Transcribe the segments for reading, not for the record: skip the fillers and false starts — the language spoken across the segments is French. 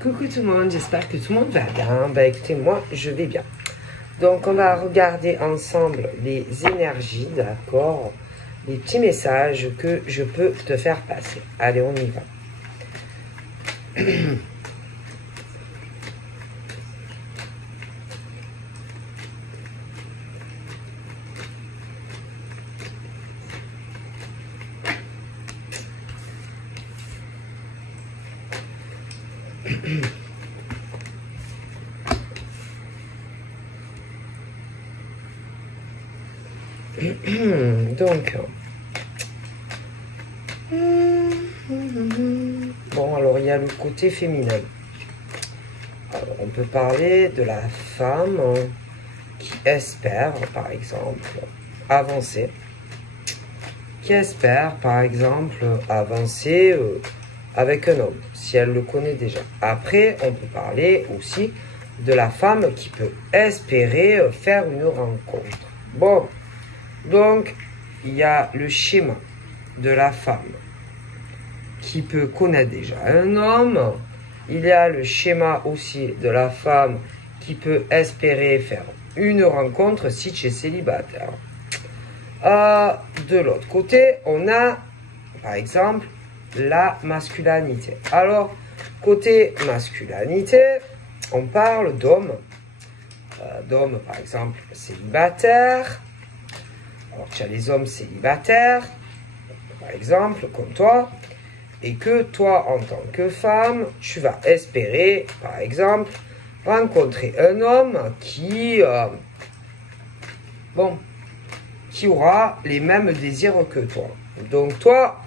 Coucou tout le monde, j'espère que tout le monde va bien. Bah écoutez, moi je vais bien. Donc on va regarder ensemble les énergies, d'accord? Les petits messages que je peux te faire passer. Allez, on y va. Donc, bon, alors il y a le côté féminin. Alors, on peut parler de la femme qui espère, par exemple, avancer. Qui espère, par exemple, avancer avec un homme, si elle le connaît déjà. Après, on peut parler aussi de la femme qui peut espérer faire une rencontre. Bon. Donc, il y a le schéma de la femme qui peut connaître déjà un homme. Il y a le schéma aussi de la femme qui peut espérer faire une rencontre si tu es célibataire. De l'autre côté, on a, par exemple, la masculinité. Alors, côté masculinité, on parle d'hommes. D'hommes, par exemple, célibataires. Alors, tu as les hommes célibataires, par exemple, comme toi, et que toi, en tant que femme, tu vas espérer, par exemple, rencontrer un homme qui aura les mêmes désirs que toi. Donc, toi,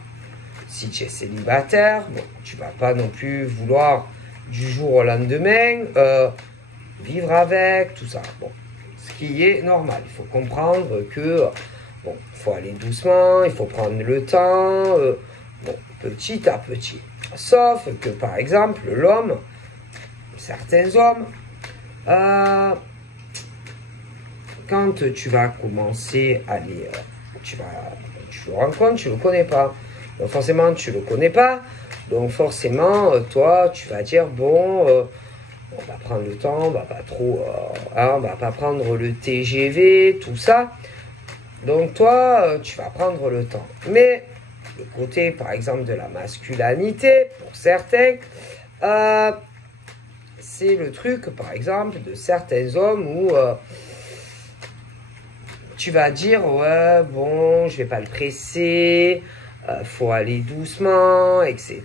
si tu es célibataire, bon, tu vas pas non plus vouloir du jour au lendemain vivre avec, tout ça. Bon, ce qui est normal. Il faut comprendre que bon, il faut aller doucement, il faut prendre le temps, bon, petit à petit. Sauf que, par exemple, l'homme, certains hommes, quand tu vas commencer à aller, tu le rencontres, tu le connais pas. Donc forcément, tu le connais pas. Donc forcément, toi, tu vas dire, bon, on va prendre le temps, on va pas trop, on va pas prendre le TGV, tout ça. Donc toi, tu vas prendre le temps. Mais le côté, par exemple, de la masculinité, pour certains, c'est le truc, par exemple, de certains hommes où tu vas dire, ouais, bon, je vais pas le presser, faut aller doucement, etc.,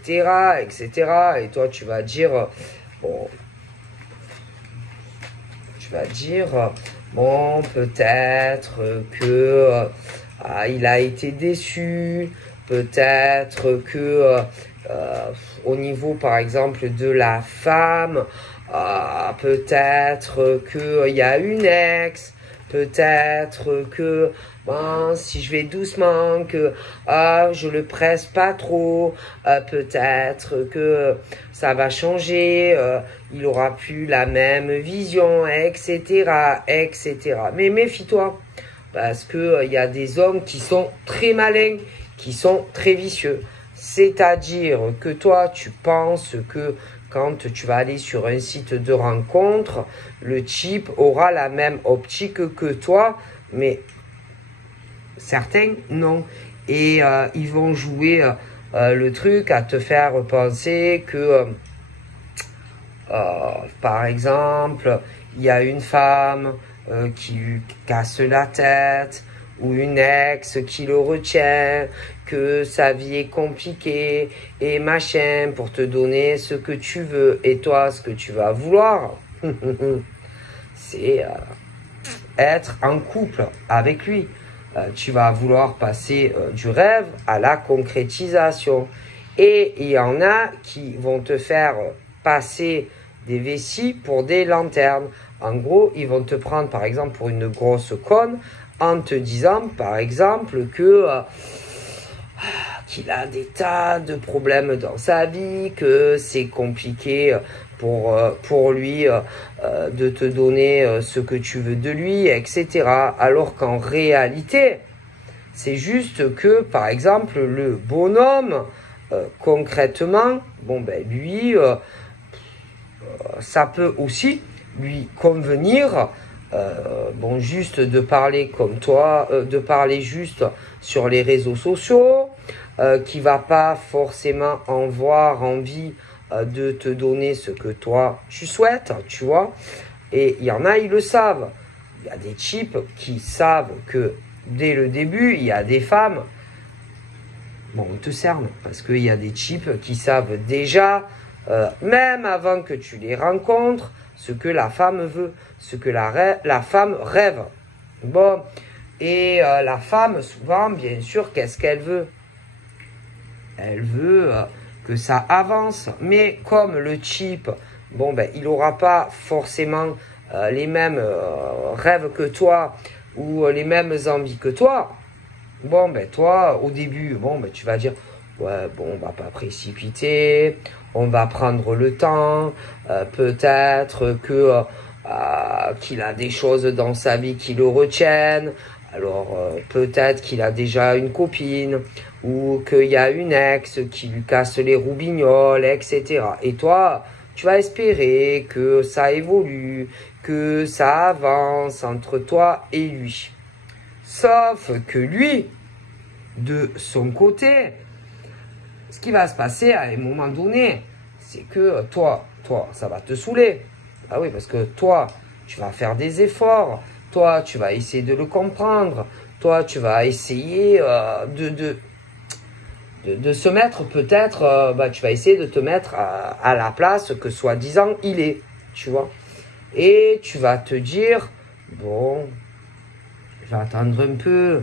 etc. Et toi, tu vas dire, bon, bon, peut-être que il a été déçu, peut-être que au niveau, par exemple, de la femme, peut-être qu'il y a une ex, peut-être que bon, si je vais doucement, que je le presse pas trop, peut-être que ça va changer, il aura plus la même vision, etc., etc. Mais méfie-toi, parce que il y a des hommes qui sont très malins, qui sont très vicieux. C'est-à-dire que toi, tu penses que quand tu vas aller sur un site de rencontre, le type aura la même optique que toi, mais certains, non. Et ils vont jouer le truc à te faire penser que, par exemple, il y a une femme qui lui casse la tête, ou une ex qui le retient, que sa vie est compliquée, et machin, pour te donner ce que tu veux. Et toi, ce que tu vas vouloir, c'est être en couple avec lui. Tu vas vouloir passer du rêve à la concrétisation. Et il y en a qui vont te faire passer des vessies pour des lanternes. En gros, ils vont te prendre, par exemple, pour une grosse conne, en te disant, par exemple, que qu'il a des tas de problèmes dans sa vie, que c'est compliqué pour lui de te donner ce que tu veux de lui, etc. Alors qu'en réalité, c'est juste que, par exemple, le bonhomme, concrètement, bon ben lui, ça peut aussi lui convenir, bon, juste de parler comme toi, de parler juste sur les réseaux sociaux, qui va pas forcément avoir envie de te donner ce que toi tu souhaites, tu vois. Et il y en a, ils le savent. Il y a des types qui savent que dès le début, il y a des femmes. Bon, on te cerne, parce qu'il y a des types qui savent déjà, même avant que tu les rencontres, ce que la femme veut, ce que la femme rêve. Bon, et la femme, souvent, bien sûr, qu'est-ce qu'elle veut? Elle veut que ça avance, mais comme le type, bon, ben, il n'aura pas forcément les mêmes rêves que toi, ou les mêmes envies que toi. Bon, ben toi, au début, bon, ben tu vas dire, ouais, bon, on va pas précipiter, on va prendre le temps, peut-être que qu'il a des choses dans sa vie qui le retiennent, alors peut-être qu'il a déjà une copine, ou qu'il y a une ex qui lui casse les roubignoles, etc. Et toi, tu vas espérer que ça évolue, que ça avance entre toi et lui. Sauf que lui, de son côté, ce qui va se passer à un moment donné, c'est que toi, ça va te saouler. Ah oui, parce que toi, tu vas faire des efforts. Toi, tu vas essayer de le comprendre. Toi, tu vas essayer de se mettre peut-être, tu vas essayer de te mettre à la place que soi-disant il est, tu vois. Et tu vas te dire, bon, je vais attendre un peu.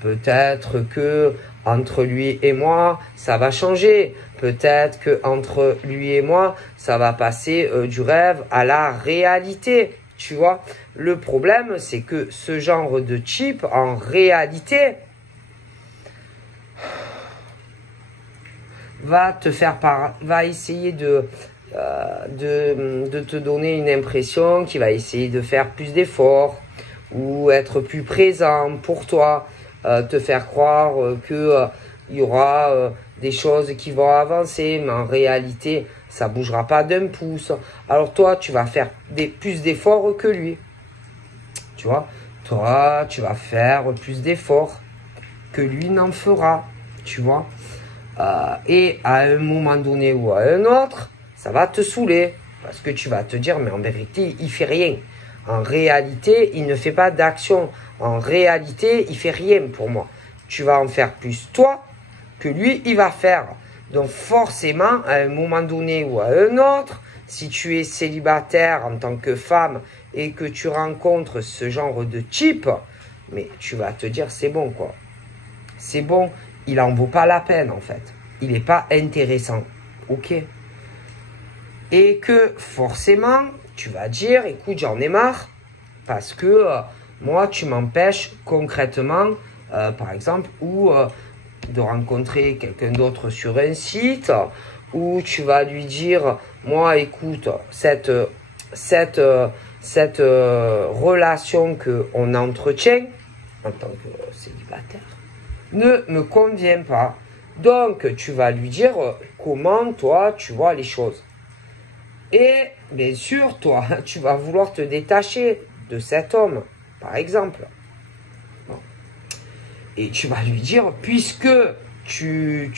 Peut-être que entre lui et moi, ça va changer. Peut-être que entre lui et moi, ça va passer du rêve à la réalité. Tu vois, le problème, c'est que ce genre de type, en réalité, va essayer de te donner une impression qui va essayer de faire plus d'efforts ou être plus présent pour toi, te faire croire que il y aura des choses qui vont avancer, mais en réalité, ça bougera pas d'un pouce. Alors toi, tu vas faire plus d'efforts que lui. Tu vois, toi, tu vas faire plus d'efforts que lui n'en fera. Tu vois. Et à un moment donné ou à un autre, ça va te saouler. Parce que tu vas te dire, mais en vérité, il fait rien. En réalité, il ne fait pas d'action. En réalité, il fait rien pour moi. Tu vas en faire plus toi que lui, il va faire. Donc forcément, à un moment donné ou à un autre, si tu es célibataire en tant que femme et que tu rencontres ce genre de type, mais tu vas te dire, c'est bon quoi. C'est bon, il en vaut pas la peine en fait. Il n'est pas intéressant. Ok. Et que forcément, tu vas dire, écoute, j'en ai marre. Parce que moi, tu m'empêches concrètement, par exemple, ou de rencontrer quelqu'un d'autre sur un site, où tu vas lui dire, moi, écoute, cette relation qu'on entretient en tant que célibataire ne me convient pas. Donc, tu vas lui dire comment, toi, tu vois les choses. Et, bien sûr, toi, tu vas vouloir te détacher de cet homme, par exemple. Bon. Et tu vas lui dire, puisque il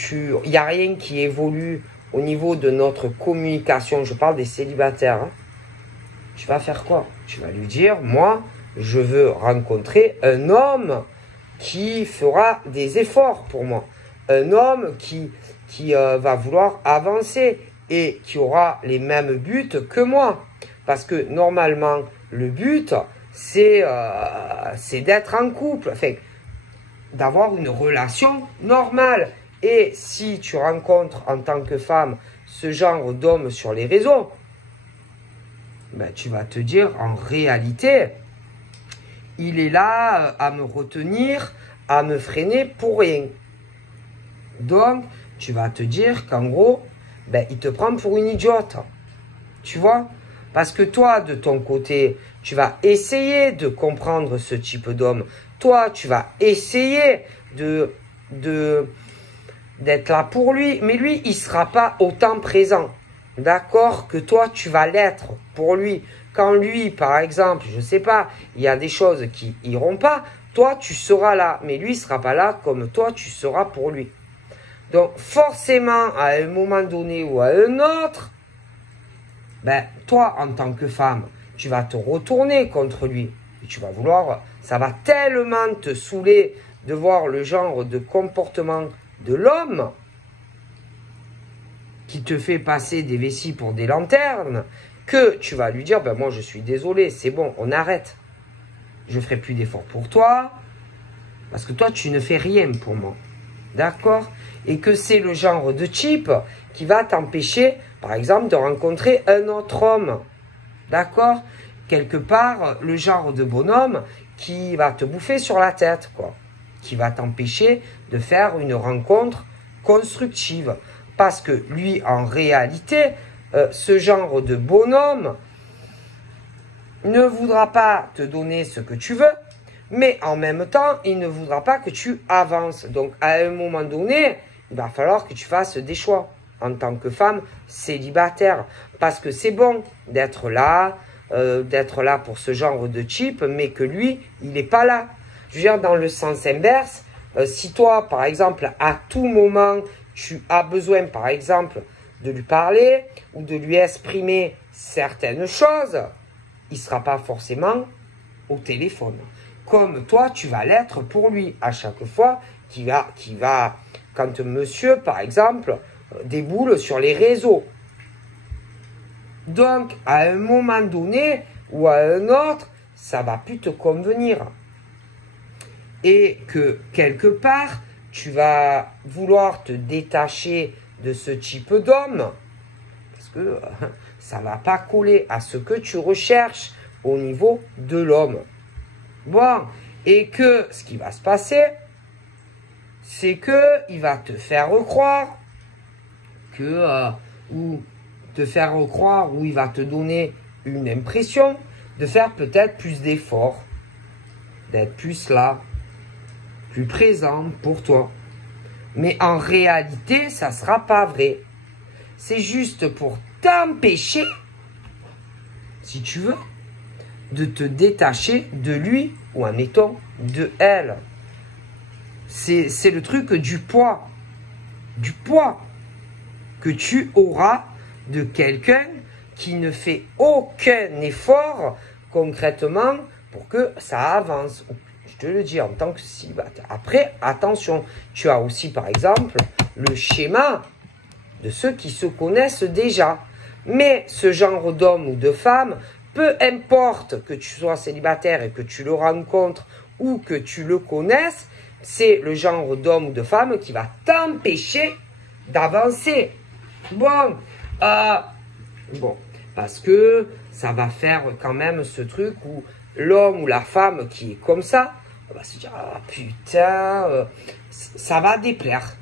n'y a rien qui évolue au niveau de notre communication, je parle des célibataires, hein, tu vas faire quoi? Tu vas lui dire, moi, je veux rencontrer un homme qui fera des efforts pour moi. Un homme qui va vouloir avancer et qui aura les mêmes buts que moi. Parce que normalement, le but, c'est d'être en couple, enfin, d'avoir une relation normale. Et si tu rencontres en tant que femme ce genre d'homme sur les réseaux, ben, tu vas te dire, en réalité, il est là à me retenir, à me freiner pour rien. Donc, tu vas te dire qu'en gros, ben, il te prend pour une idiote. Tu vois? Parce que toi, de ton côté, tu vas essayer de comprendre ce type d'homme. Toi, tu vas essayer d'être là pour lui. Mais lui, il ne sera pas autant présent. d'accord, que toi, tu vas l'être pour lui. Quand lui, par exemple, je sais pas, il y a des choses qui iront pas, toi, tu seras là. Mais lui, il sera pas là comme toi, tu seras pour lui. Donc, forcément, à un moment donné ou à un autre, ben, toi, en tant que femme, tu vas te retourner contre lui. Et tu vas vouloir, ça va tellement te saouler de voir le genre de comportement de l'homme qui te fait passer des vessies pour des lanternes, que tu vas lui dire, ben moi je suis désolé, c'est bon, on arrête. Je ferai plus d'efforts pour toi, parce que toi tu ne fais rien pour moi. D'accord? Et que c'est le genre de type qui va t'empêcher, par exemple, de rencontrer un autre homme. D'accord? Quelque part, le genre de bonhomme qui va te bouffer sur la tête, quoi. Qui va t'empêcher de faire une rencontre constructive. Parce que lui, en réalité, ce genre de bonhomme ne voudra pas te donner ce que tu veux, mais en même temps, il ne voudra pas que tu avances. Donc, à un moment donné, il va falloir que tu fasses des choix en tant que femme célibataire. Parce que c'est bon d'être là pour ce genre de type, mais que lui, il n'est pas là. Je veux dire, dans le sens inverse, si toi, par exemple, à tout moment, tu as besoin, par exemple, de lui parler ou de lui exprimer certaines choses, il ne sera pas forcément au téléphone. Comme toi, tu vas l'être pour lui à chaque fois qu'il va, quand monsieur, par exemple, déboule sur les réseaux. Donc, à un moment donné ou à un autre, ça va plus te convenir. Et que, quelque part, tu vas vouloir te détacher de ce type d'homme, parce que ça ne va pas coller à ce que tu recherches au niveau de l'homme. Bon, et que ce qui va se passer, c'est qu'il va te faire croire ou il va te donner une impression de faire peut-être plus d'efforts, d'être plus là, plus présent pour toi. Mais en réalité, ça ne sera pas vrai. C'est juste pour t'empêcher, si tu veux, de te détacher de lui ou, admettons, de elle. C'est le truc du poids. Du poids que tu auras de quelqu'un qui ne fait aucun effort concrètement pour que ça avance. Je te le dis en tant que célibataire. Après, attention, tu as aussi par exemple le schéma de ceux qui se connaissent déjà. Mais ce genre d'homme ou de femme, peu importe que tu sois célibataire et que tu le rencontres ou que tu le connaisses, c'est le genre d'homme ou de femme qui va t'empêcher d'avancer. Bon, parce que ça va faire quand même ce truc où l'homme ou la femme qui est comme ça, va se dire, ah putain, ça va déplaire.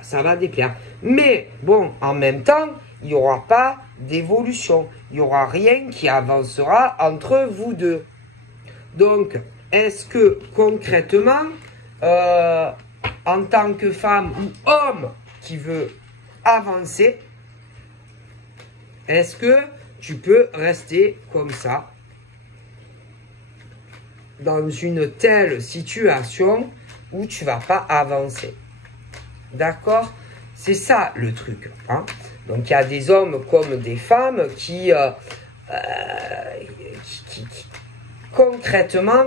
Ça va déplaire. Mais bon, en même temps, il n'y aura pas d'évolution. Il n'y aura rien qui avancera entre vous deux. Donc, est-ce que concrètement, en tant que femme ou homme qui veut avancer, est-ce que tu peux rester comme ça dans une telle situation où tu ne vas pas avancer? D'accord? C'est ça le truc. Hein? Donc, il y a des hommes comme des femmes qui concrètement,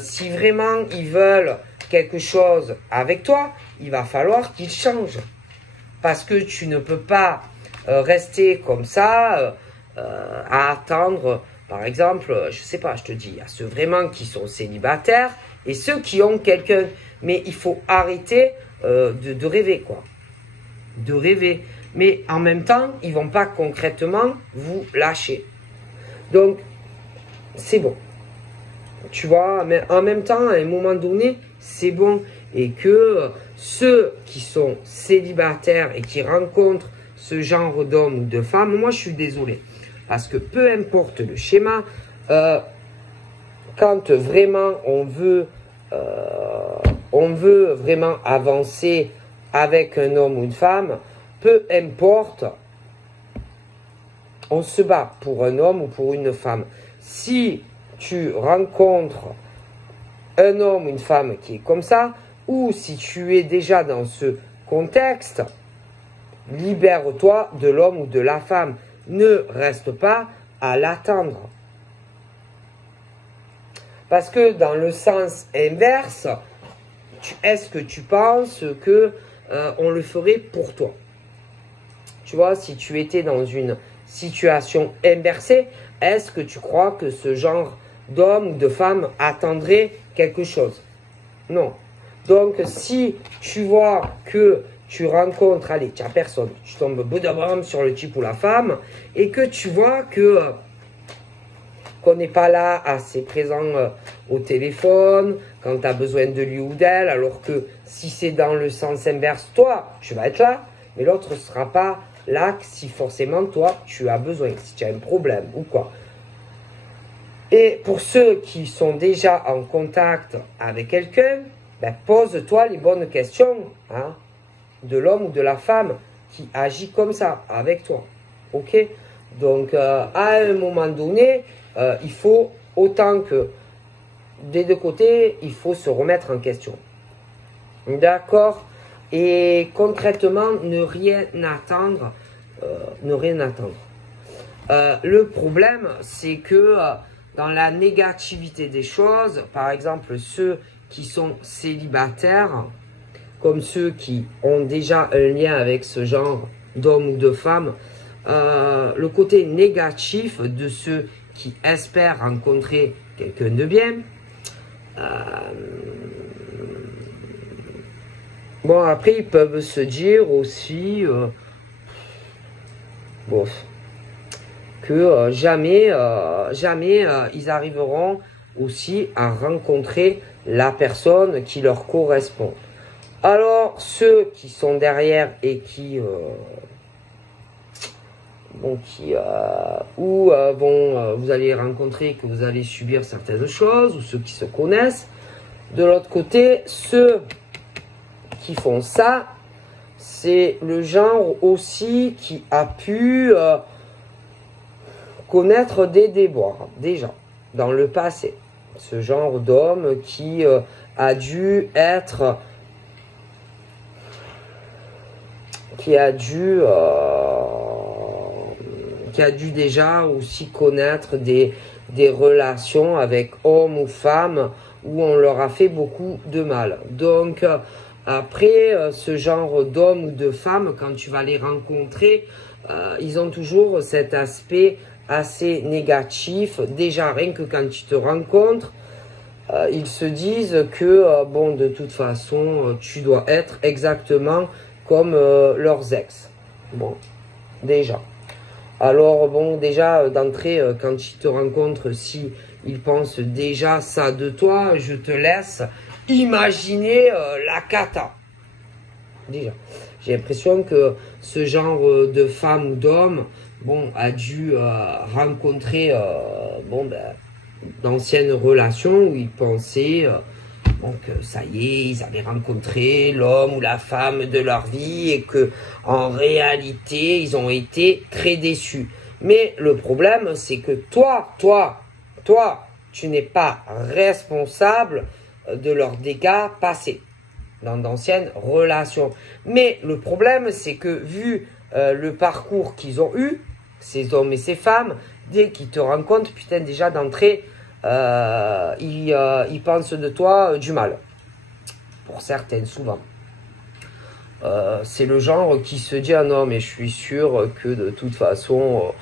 si vraiment ils veulent quelque chose avec toi, il va falloir qu'ils changent. Parce que tu ne peux pas rester comme ça à attendre. Par exemple, je sais pas, je te dis, il y a ceux vraiment qui sont célibataires et ceux qui ont quelqu'un. Mais il faut arrêter de rêver, quoi. De rêver. Mais en même temps, ils vont pas concrètement vous lâcher. Donc, c'est bon. Tu vois, mais en même temps, à un moment donné, c'est bon. Et que ceux qui sont célibataires et qui rencontrent ce genre d'homme ou de femme, moi, je suis désolé. Parce que peu importe le schéma, quand vraiment on veut vraiment avancer avec un homme ou une femme, peu importe on se bat pour un homme ou pour une femme. Si tu rencontres un homme ou une femme qui est comme ça, ou si tu es déjà dans ce contexte, libère-toi de l'homme ou de la femme. Ne reste pas à l'attendre. Parce que dans le sens inverse, est-ce que tu penses que on le ferait pour toi? Tu vois, si tu étais dans une situation inversée, est-ce que tu crois que ce genre d'homme ou de femme attendrait quelque chose? Non. Donc, si tu vois que tu rencontres, allez, tu n'as personne, tu tombes bout sur le type ou la femme, et que tu vois que qu'on n'est pas là assez présent au téléphone, quand tu as besoin de lui ou d'elle, alors que si c'est dans le sens inverse, toi, tu vas être là, mais l'autre ne sera pas là si forcément toi, tu as besoin, si tu as un problème ou quoi. Et pour ceux qui sont déjà en contact avec quelqu'un, ben, pose-toi les bonnes questions hein, de l'homme ou de la femme qui agit comme ça avec toi. Ok? Donc, à un moment donné, il faut, autant que des deux côtés, il faut se remettre en question. D'accord? Et concrètement, ne rien attendre. Le problème, c'est que dans la négativité des choses, par exemple, ceux qui sont célibataires, comme ceux qui ont déjà un lien avec ce genre d'homme ou de femme, le côté négatif de ceux qui espèrent rencontrer quelqu'un de bien, bon, après, ils peuvent se dire aussi que jamais ils arriveront aussi à rencontrer la personne qui leur correspond. Alors, ceux qui sont derrière et qui vous allez rencontrer, que vous allez subir certaines choses, ou ceux qui se connaissent. De l'autre côté, ceux qui font ça, c'est le genre aussi qui a pu connaître des déboires, déjà, dans le passé. Ce genre d'homme qui a dû être... qui a dû déjà aussi connaître des relations avec hommes ou femmes où on leur a fait beaucoup de mal. Donc, après, ce genre d'hommes ou de femmes, quand tu vas les rencontrer, ils ont toujours cet aspect assez négatif. Déjà, rien que quand tu te rencontres, ils se disent que, bon, de toute façon, tu dois être exactement comme leurs ex. Bon, déjà. Alors, bon, déjà, d'entrée, quand ils te rencontrent, si ils pensent déjà ça de toi, je te laisse imaginer la cata. Déjà. J'ai l'impression que ce genre de femme ou d'homme, bon, a dû rencontrer, d'anciennes relations où ils pensaient... donc ça y est, ils avaient rencontré l'homme ou la femme de leur vie et que en réalité, ils ont été très déçus. Mais le problème, c'est que toi, tu n'es pas responsable de leurs dégâts passés dans d'anciennes relations. Mais le problème, c'est que vu le parcours qu'ils ont eu, ces hommes et ces femmes, dès qu'ils te rencontrent, putain, déjà d'entrée, ils pensent de toi du mal. Pour certaines, souvent. C'est le genre qui se dit, ah non, mais je suis sûr que de toute façon,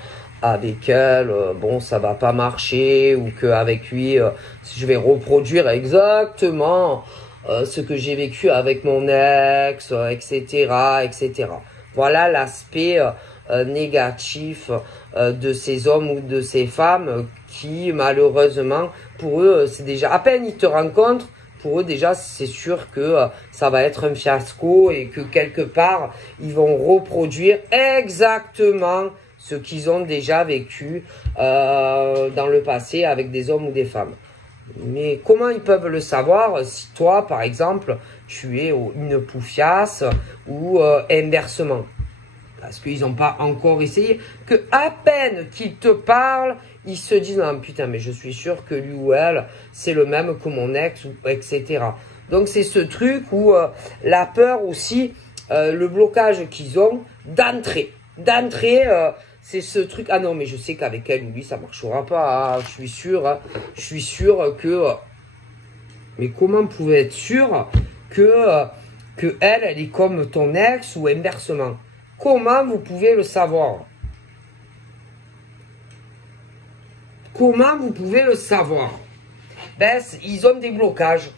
avec elle, bon, ça va pas marcher, ou qu'avec lui, je vais reproduire exactement ce que j'ai vécu avec mon ex, etc., etc. Voilà l'aspect négatif de ces hommes ou de ces femmes qui, malheureusement, pour eux, c'est déjà, à peine ils te rencontrent, pour eux, déjà, c'est sûr que ça va être un fiasco et que quelque part, ils vont reproduire exactement ce qu'ils ont déjà vécu dans le passé avec des hommes ou des femmes. Mais comment ils peuvent le savoir si toi, par exemple, tu es une poufiasse ou inversement? parce qu'ils n'ont pas encore essayé, que à peine qu'ils te parlent, ils se disent, non, putain, mais je suis sûr que lui ou elle, c'est le même que mon ex, ou, etc. Donc, c'est ce truc où la peur aussi, le blocage qu'ils ont d'entrer. C'est ce truc, ah non, mais je sais qu'avec elle ou lui, ça marchera pas, hein, je suis sûr que... mais comment pouvez être sûr que elle est comme ton ex ou inversement? Comment vous pouvez le savoir? Comment vous pouvez le savoir? Ben, ils ont des blocages.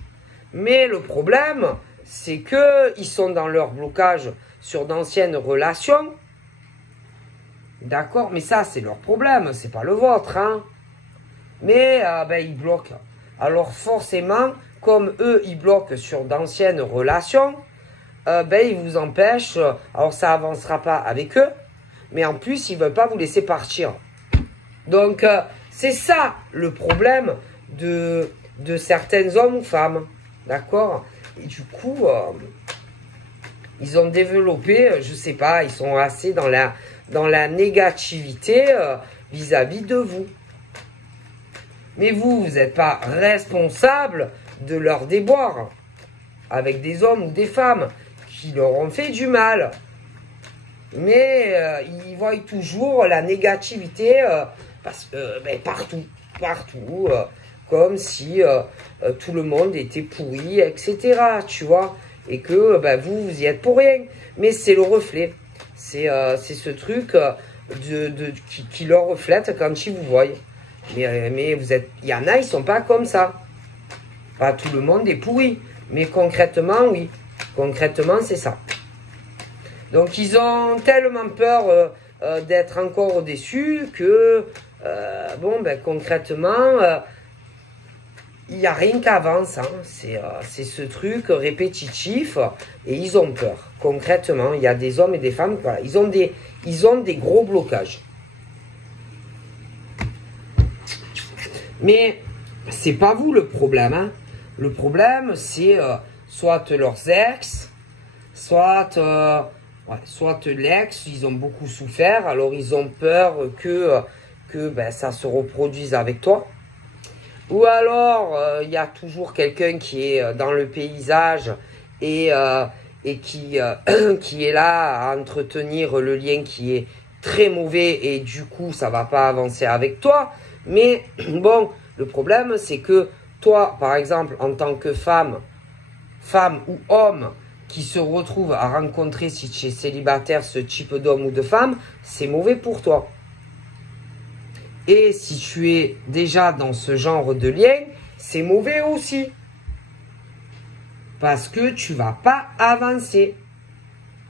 Mais le problème, c'est qu'ils sont dans leur blocage sur d'anciennes relations. D'accord? Mais ça, c'est leur problème, c'est pas le vôtre. Hein? Mais ben, ils bloquent. Alors forcément, comme eux, ils bloquent sur d'anciennes relations, ben, ils vous empêchent. Alors ça avancera pas avec eux, mais en plus, ils veulent pas vous laisser partir. Donc, c'est ça le problème de certains hommes ou femmes. D'accord? Et du coup, ils ont développé, je sais pas, ils sont assez dans la négativité vis-à-vis de vous. Mais vous n'êtes pas responsable de leur déboire avec des hommes ou des femmes qui leur ont fait du mal. Mais ils voient toujours la négativité parce que ben, partout, comme si tout le monde était pourri, etc. Tu vois, et que ben, vous y êtes pour rien. Mais c'est le reflet. C'est ce truc qui leur reflète quand ils vous voient. Mais vous êtes, il y en a, ils sont pas comme ça. Pas tout le monde est pourri. Mais concrètement, oui. Concrètement, c'est ça. Donc, ils ont tellement peur d'être encore déçus que, bon, ben, concrètement, il n'y a rien qui avance. Hein. C'est ce truc répétitif et ils ont peur. Concrètement, il y a des hommes et des femmes, voilà, ils ont des gros blocages. Mais c'est pas vous le problème. Hein. Le problème, c'est soit leurs ex, soit l'ex, ils ont beaucoup souffert, alors ils ont peur que ben, ça se reproduise avec toi. Ou alors, il y a toujours quelqu'un qui est dans le paysage et qui est là à entretenir le lien qui est très mauvais et du coup, ça va pas avancer avec toi. Mais bon, le problème, c'est que toi, par exemple, en tant que femme ou homme, qui se retrouve à rencontrer, si tu es célibataire, ce type d'homme ou de femme, c'est mauvais pour toi. Et si tu es déjà dans ce genre de lien, c'est mauvais aussi. Parce que tu ne vas pas avancer.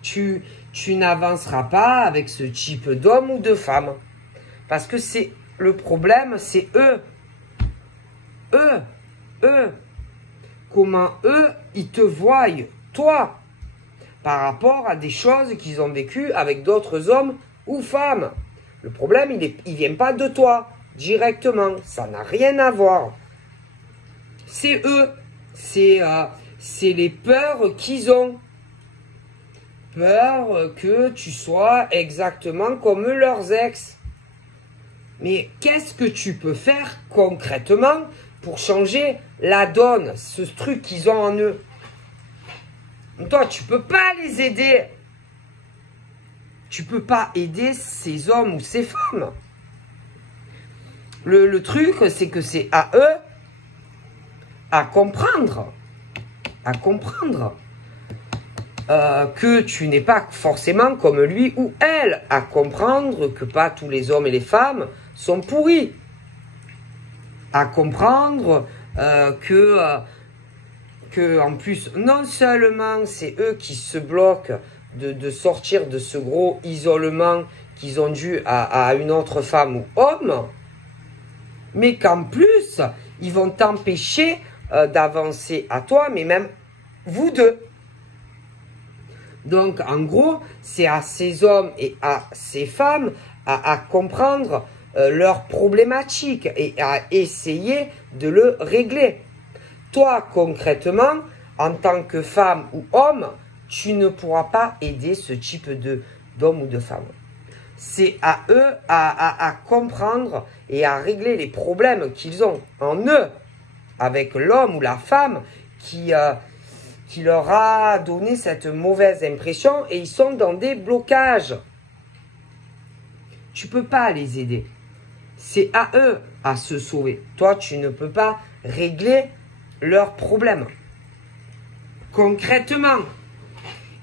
Tu n'avanceras pas avec ce type d'homme ou de femme. Parce que c'est le problème, c'est eux. Comment eux, ils te voient, toi, par rapport à des choses qu'ils ont vécues avec d'autres hommes ou femmes. Le problème, il vient pas de toi, directement. Ça n'a rien à voir. C'est eux. C'est les peurs qu'ils ont. Peur que tu sois exactement comme leurs ex. Mais qu'est-ce que tu peux faire concrètement pour changer la donne, ce truc qu'ils ont en eux? Toi, tu peux pas les aider. Tu peux pas aider ces hommes ou ces femmes. Le truc, c'est que c'est à eux à comprendre. Que tu n'es pas forcément comme lui ou elle. À comprendre que pas tous les hommes et les femmes sont pourris. À comprendre que en plus, non seulement c'est eux qui se bloquent de sortir de ce gros isolement qu'ils ont dû à une autre femme ou homme, mais qu'en plus, ils vont t'empêcher d'avancer à toi, mais même vous deux. Donc, en gros, c'est à ces hommes et à ces femmes à comprendre leurs problématiques et à essayer de le régler. Toi, concrètement, en tant que femme ou homme, tu ne pourras pas aider ce type d'homme ou de femme. C'est à eux à comprendre et à régler les problèmes qu'ils ont en eux, avec l'homme ou la femme qui leur a donné cette mauvaise impression et ils sont dans des blocages. Tu ne peux pas les aider. C'est à eux à se sauver. Toi, tu ne peux pas régler leurs problèmes. Concrètement.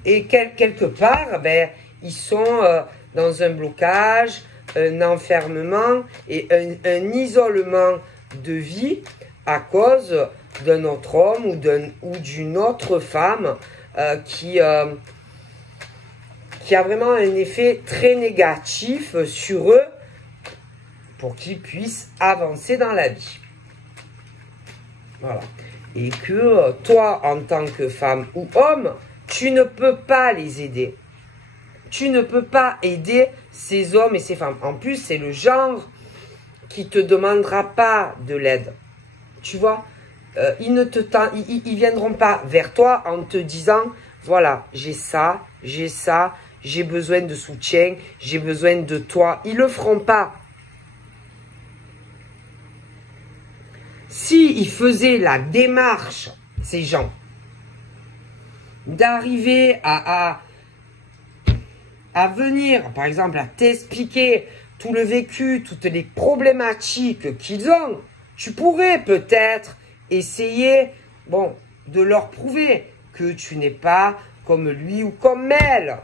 Et quelque part, ben, ils sont dans un blocage, un enfermement et un isolement de vie à cause d'un autre homme ou d'une autre femme qui a vraiment un effet très négatif sur eux pour qu'ils puissent avancer dans la vie. Voilà. Et que toi, en tant que femme ou homme, tu ne peux pas les aider. Tu ne peux pas aider ces hommes et ces femmes. En plus, c'est le genre qui ne te demandera pas de l'aide. Tu vois, ils viendront pas vers toi en te disant, voilà, j'ai ça, j'ai besoin de soutien, j'ai besoin de toi. Ils le feront pas. S'ils faisaient la démarche, ces gens, d'arriver à venir, par exemple, à t'expliquer tout le vécu, toutes les problématiques qu'ils ont, tu pourrais peut-être essayer, bon, de leur prouver que tu n'es pas comme lui ou comme elle.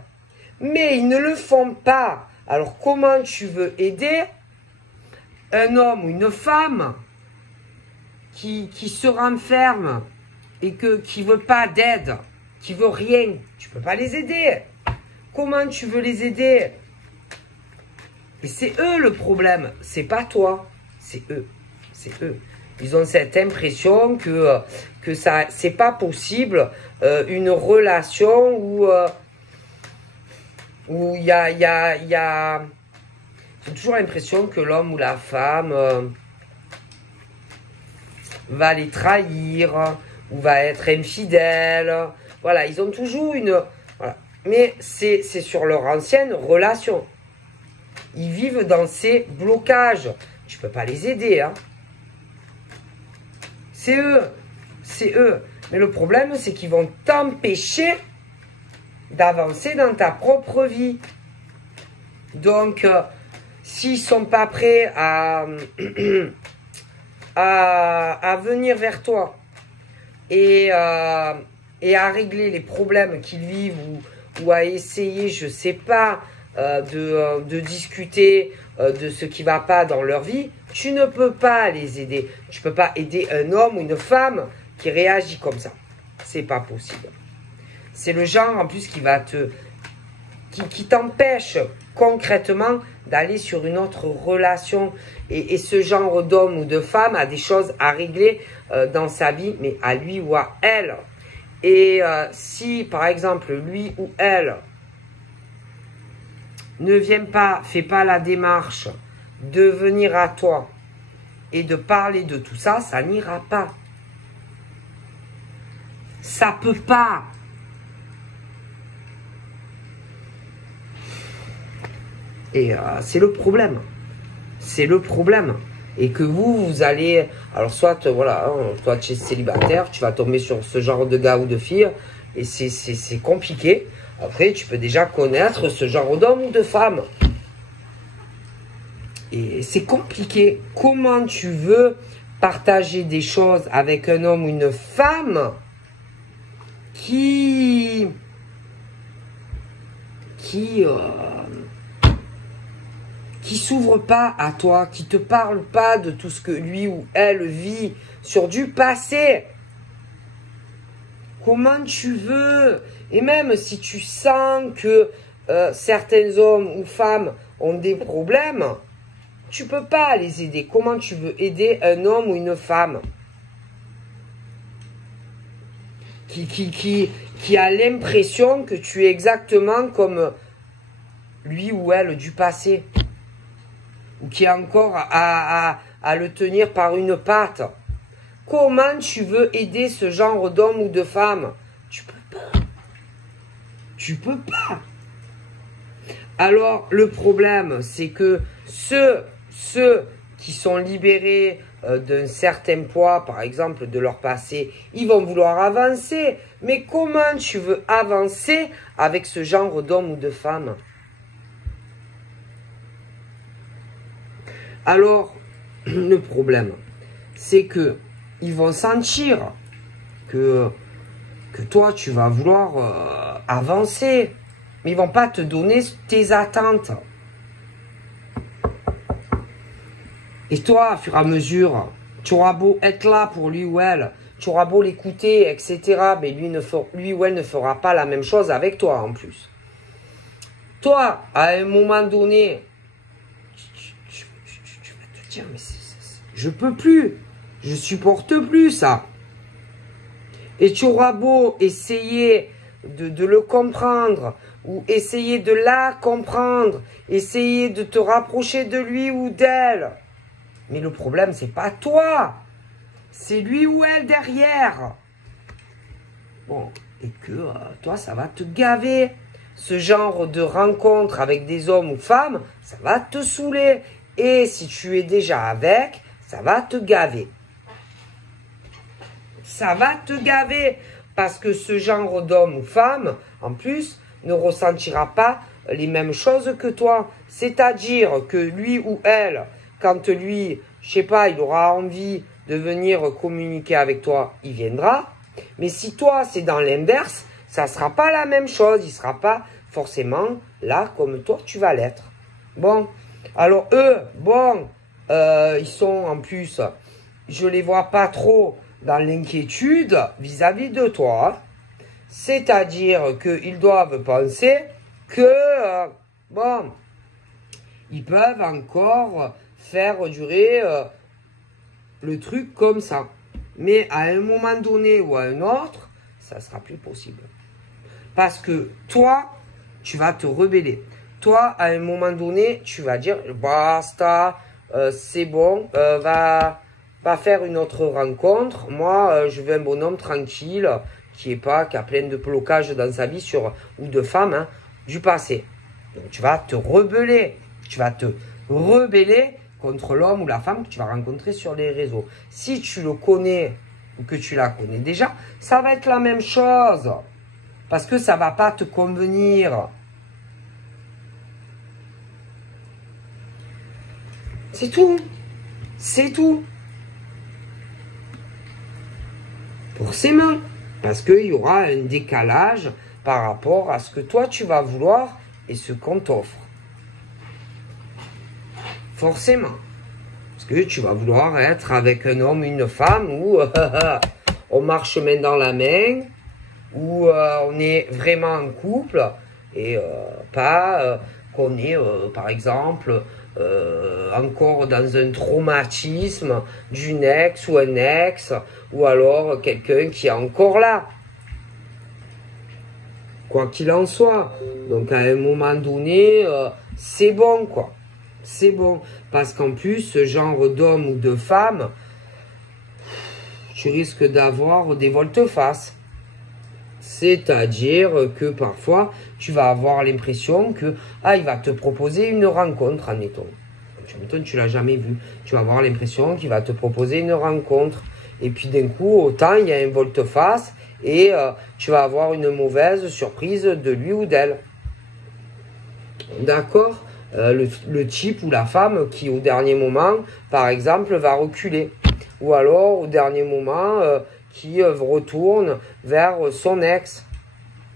Mais ils ne le font pas. Alors, comment tu veux aider un homme ou une femme qui se renferme et qui ne veut pas d'aide, qui veut rien? Tu ne peux pas les aider. Comment tu veux les aider? Et c'est eux le problème, c'est pas toi, c'est eux, c'est eux. Ils ont cette impression que ça, c'est pas possible, une relation où il y a j'ai toujours l'impression que l'homme ou la femme va les trahir ou va être infidèle. Voilà, ils ont toujours une... Voilà. Mais c'est sur leur ancienne relation. Ils vivent dans ces blocages. Tu peux pas les aider, hein. C'est eux. C'est eux. Mais le problème, c'est qu'ils vont t'empêcher d'avancer dans ta propre vie. Donc, s'ils sont pas prêts à venir vers toi et à régler les problèmes qu'ils vivent ou à essayer, je sais pas, de discuter de ce qui va pas dans leur vie, tu ne peux pas les aider. Tu peux pas aider un homme ou une femme qui réagit comme ça. C'est pas possible. C'est le genre en plus qui t'empêche concrètement d'aller sur une autre relation. Et ce genre d'homme ou de femme a des choses à régler dans sa vie, mais à lui ou à elle. Et si, par exemple, lui ou elle ne vient pas, fait pas la démarche de venir à toi et de parler de tout ça, ça n'ira pas. Ça peut pas. Et c'est le problème. C'est le problème. Et que vous allez... Alors soit, voilà, hein, toi tu es célibataire, tu vas tomber sur ce genre de gars ou de fille. Et c'est compliqué. Après, tu peux déjà connaître ce genre d'homme ou de femme. Et c'est compliqué. Comment tu veux partager des choses avec un homme ou une femme qui s'ouvre pas à toi, qui te parle pas de tout ce que lui ou elle vit sur du passé? Comment tu veux? Et même si tu sens que certains hommes ou femmes ont des problèmes, tu peux pas les aider. Comment tu veux aider un homme ou une femme qui a l'impression que tu es exactement comme lui ou elle du passé, ou qui est encore à le tenir par une patte? Comment tu veux aider ce genre d'homme ou de femme? Tu peux pas. Tu peux pas. Alors, le problème, c'est que ceux qui sont libérés d'un certain poids, par exemple, de leur passé, ils vont vouloir avancer. Mais comment tu veux avancer avec ce genre d'homme ou de femme? Alors, le problème, c'est que ils vont sentir que toi, tu vas vouloir avancer. Mais ils vont pas te donner tes attentes. Et toi, au fur et à mesure, tu auras beau être là pour lui ou elle, tu auras beau l'écouter, etc. Mais lui ou elle ne fera pas la même chose avec toi en plus. Toi, à un moment donné, tu vas te dire, mais je peux plus, je supporte plus ça. Et tu auras beau essayer de le comprendre, ou essayer de la comprendre, essayer de te rapprocher de lui ou d'elle. Mais le problème, c'est pas toi, c'est lui ou elle derrière. Bon, et que toi, ça va te gaver. Ce genre de rencontre avec des hommes ou femmes, ça va te saouler. Et si tu es déjà avec, ça va te gaver. Ça va te gaver. Parce que ce genre d'homme ou femme, en plus, ne ressentira pas les mêmes choses que toi. C'est-à-dire que lui ou elle, quand lui, je sais pas, il aura envie de venir communiquer avec toi, il viendra. Mais si toi, c'est dans l'inverse, ça ne sera pas la même chose. Il ne sera pas forcément là comme toi, tu vas l'être. Bon, alors eux, bon, ils sont en plus, je les vois pas trop dans l'inquiétude vis-à-vis de toi. C'est-à-dire qu'ils doivent penser que, bon, ils peuvent encore faire durer le truc comme ça. Mais à un moment donné ou à un autre, ça sera plus possible. Parce que toi, tu vas te rebeller. Toi, à un moment donné, tu vas dire, basta, c'est bon, va faire une autre rencontre. Moi, je veux un bonhomme tranquille, qui a plein de blocages dans sa vie ou de femmes, hein, du passé. Donc, tu vas te rebeller. Tu vas te rebeller contre l'homme ou la femme que tu vas rencontrer sur les réseaux. Si tu le connais ou que tu la connais déjà, ça va être la même chose. Parce que ça ne va pas te convenir. C'est tout. C'est tout. Forcément. Parce qu'il y aura un décalage par rapport à ce que toi tu vas vouloir et ce qu'on t'offre. Forcément. Parce que tu vas vouloir être avec un homme, une femme, où on marche main dans la main, où on est vraiment en couple, et pas qu'on est, par exemple, encore dans un traumatisme d'une ex ou un ex, ou alors quelqu'un qui est encore là. Quoi qu'il en soit. Donc à un moment donné, c'est bon quoi. C'est bon. Parce qu'en plus, ce genre d'homme ou de femme, tu risques d'avoir des volte-face. C'est-à-dire que parfois, tu vas avoir l'impression que, il va te proposer une rencontre, admettons. Tu l'as jamais vu. Tu vas avoir l'impression qu'il va te proposer une rencontre. Et puis d'un coup, autant il y a un volte-face et tu vas avoir une mauvaise surprise de lui ou d'elle. D'accord? Le type ou la femme qui au dernier moment, par exemple, va reculer. Ou alors au dernier moment, qui retourne vers son ex.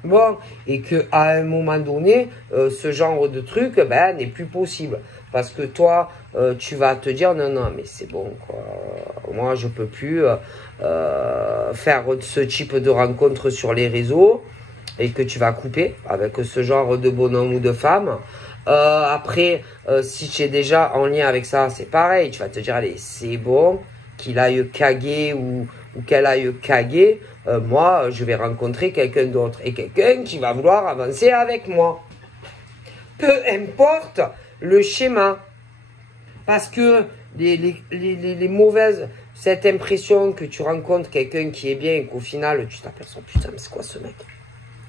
Bon, et qu'à un moment donné, ce genre de truc n'est plus possible. Parce que toi, tu vas te dire, non, mais c'est bon, quoi. Moi, je peux plus faire ce type de rencontre sur les réseaux et que tu vas couper avec ce genre de bonhomme ou de femme. Après, si tu es déjà en lien avec ça, c'est pareil. Tu vas te dire, allez, c'est bon, qu'il aille caguer ou qu'elle aille caguer. Moi, je vais rencontrer quelqu'un d'autre. Et quelqu'un qui va vouloir avancer avec moi. Peu importe le schéma. Parce que les mauvaises, cette impression que tu rencontres quelqu'un qui est bien et qu'au final, tu t'aperçois, putain, mais c'est quoi ce mec?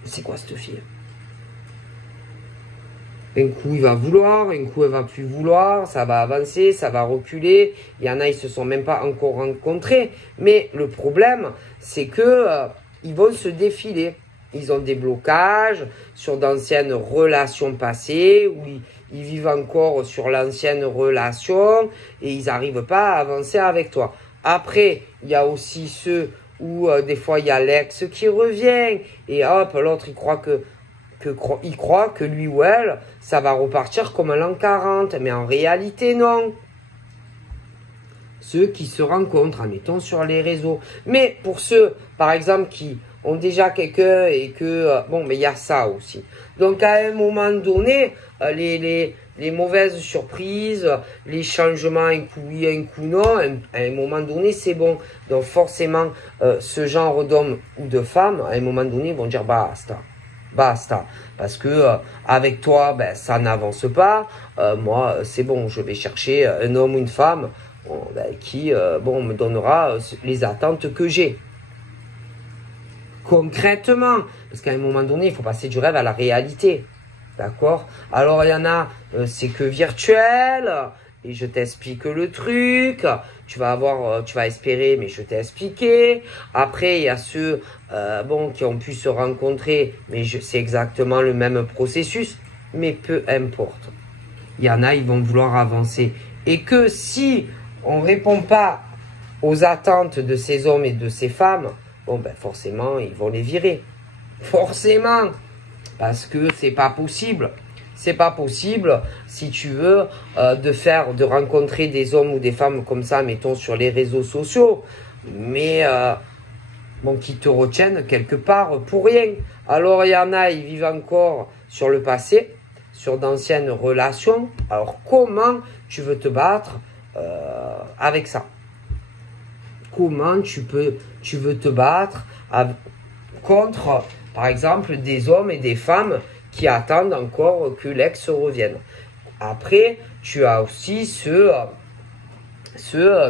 C'est quoi cette fille? Un coup, il va vouloir, un coup, elle va plus vouloir, ça va avancer, ça va reculer. Il y en a, ils se sont même pas encore rencontrés. Mais le problème, c'est que ils vont se défiler. Ils ont des blocages sur d'anciennes relations passées où ils vivent encore sur l'ancienne relation et ils n'arrivent pas à avancer avec toi. Après, il y a aussi ceux où des fois, il y a l'ex qui revient et hop, l'autre, il croit que lui ou elle, ça va repartir comme l'an 40. Mais en réalité, non. Ceux qui se rencontrent, admettons, sur les réseaux. Mais pour ceux, par exemple, qui ont déjà quelqu'un et que... bon, mais il y a ça aussi. Donc, à un moment donné, les mauvaises surprises, les changements, un coup oui, un coup non, à un moment donné, c'est bon. Donc, forcément, ce genre d'hommes ou de femmes, à un moment donné, vont dire basta. Basta. Parce que avec toi, ben, ça n'avance pas. Moi, c'est bon, je vais chercher un homme ou une femme qui me donnera les attentes que j'ai. Concrètement, parce qu'à un moment donné, il faut passer du rêve à la réalité. D'accord? Alors, il y en a, c'est que virtuel, et je t'explique le truc. Tu vas espérer, mais je t'ai expliqué. Après, il y a ceux, qui ont pu se rencontrer, mais c'est exactement le même processus. Mais peu importe. Il y en a, ils vont vouloir avancer. Et que si on ne répond pas aux attentes de ces hommes et de ces femmes, bon, ben forcément, ils vont les virer. Forcément. Parce que c'est pas possible. C'est pas possible, si tu veux, de rencontrer des hommes ou des femmes comme ça, mettons, sur les réseaux sociaux, mais qui te retiennent quelque part pour rien. Alors, il y en a, ils vivent encore sur le passé, sur d'anciennes relations. Alors, comment tu veux te battre avec ça? Comment tu veux te battre contre, par exemple, des hommes et des femmes qui attendent encore que l'ex revienne. Après, tu as aussi ceux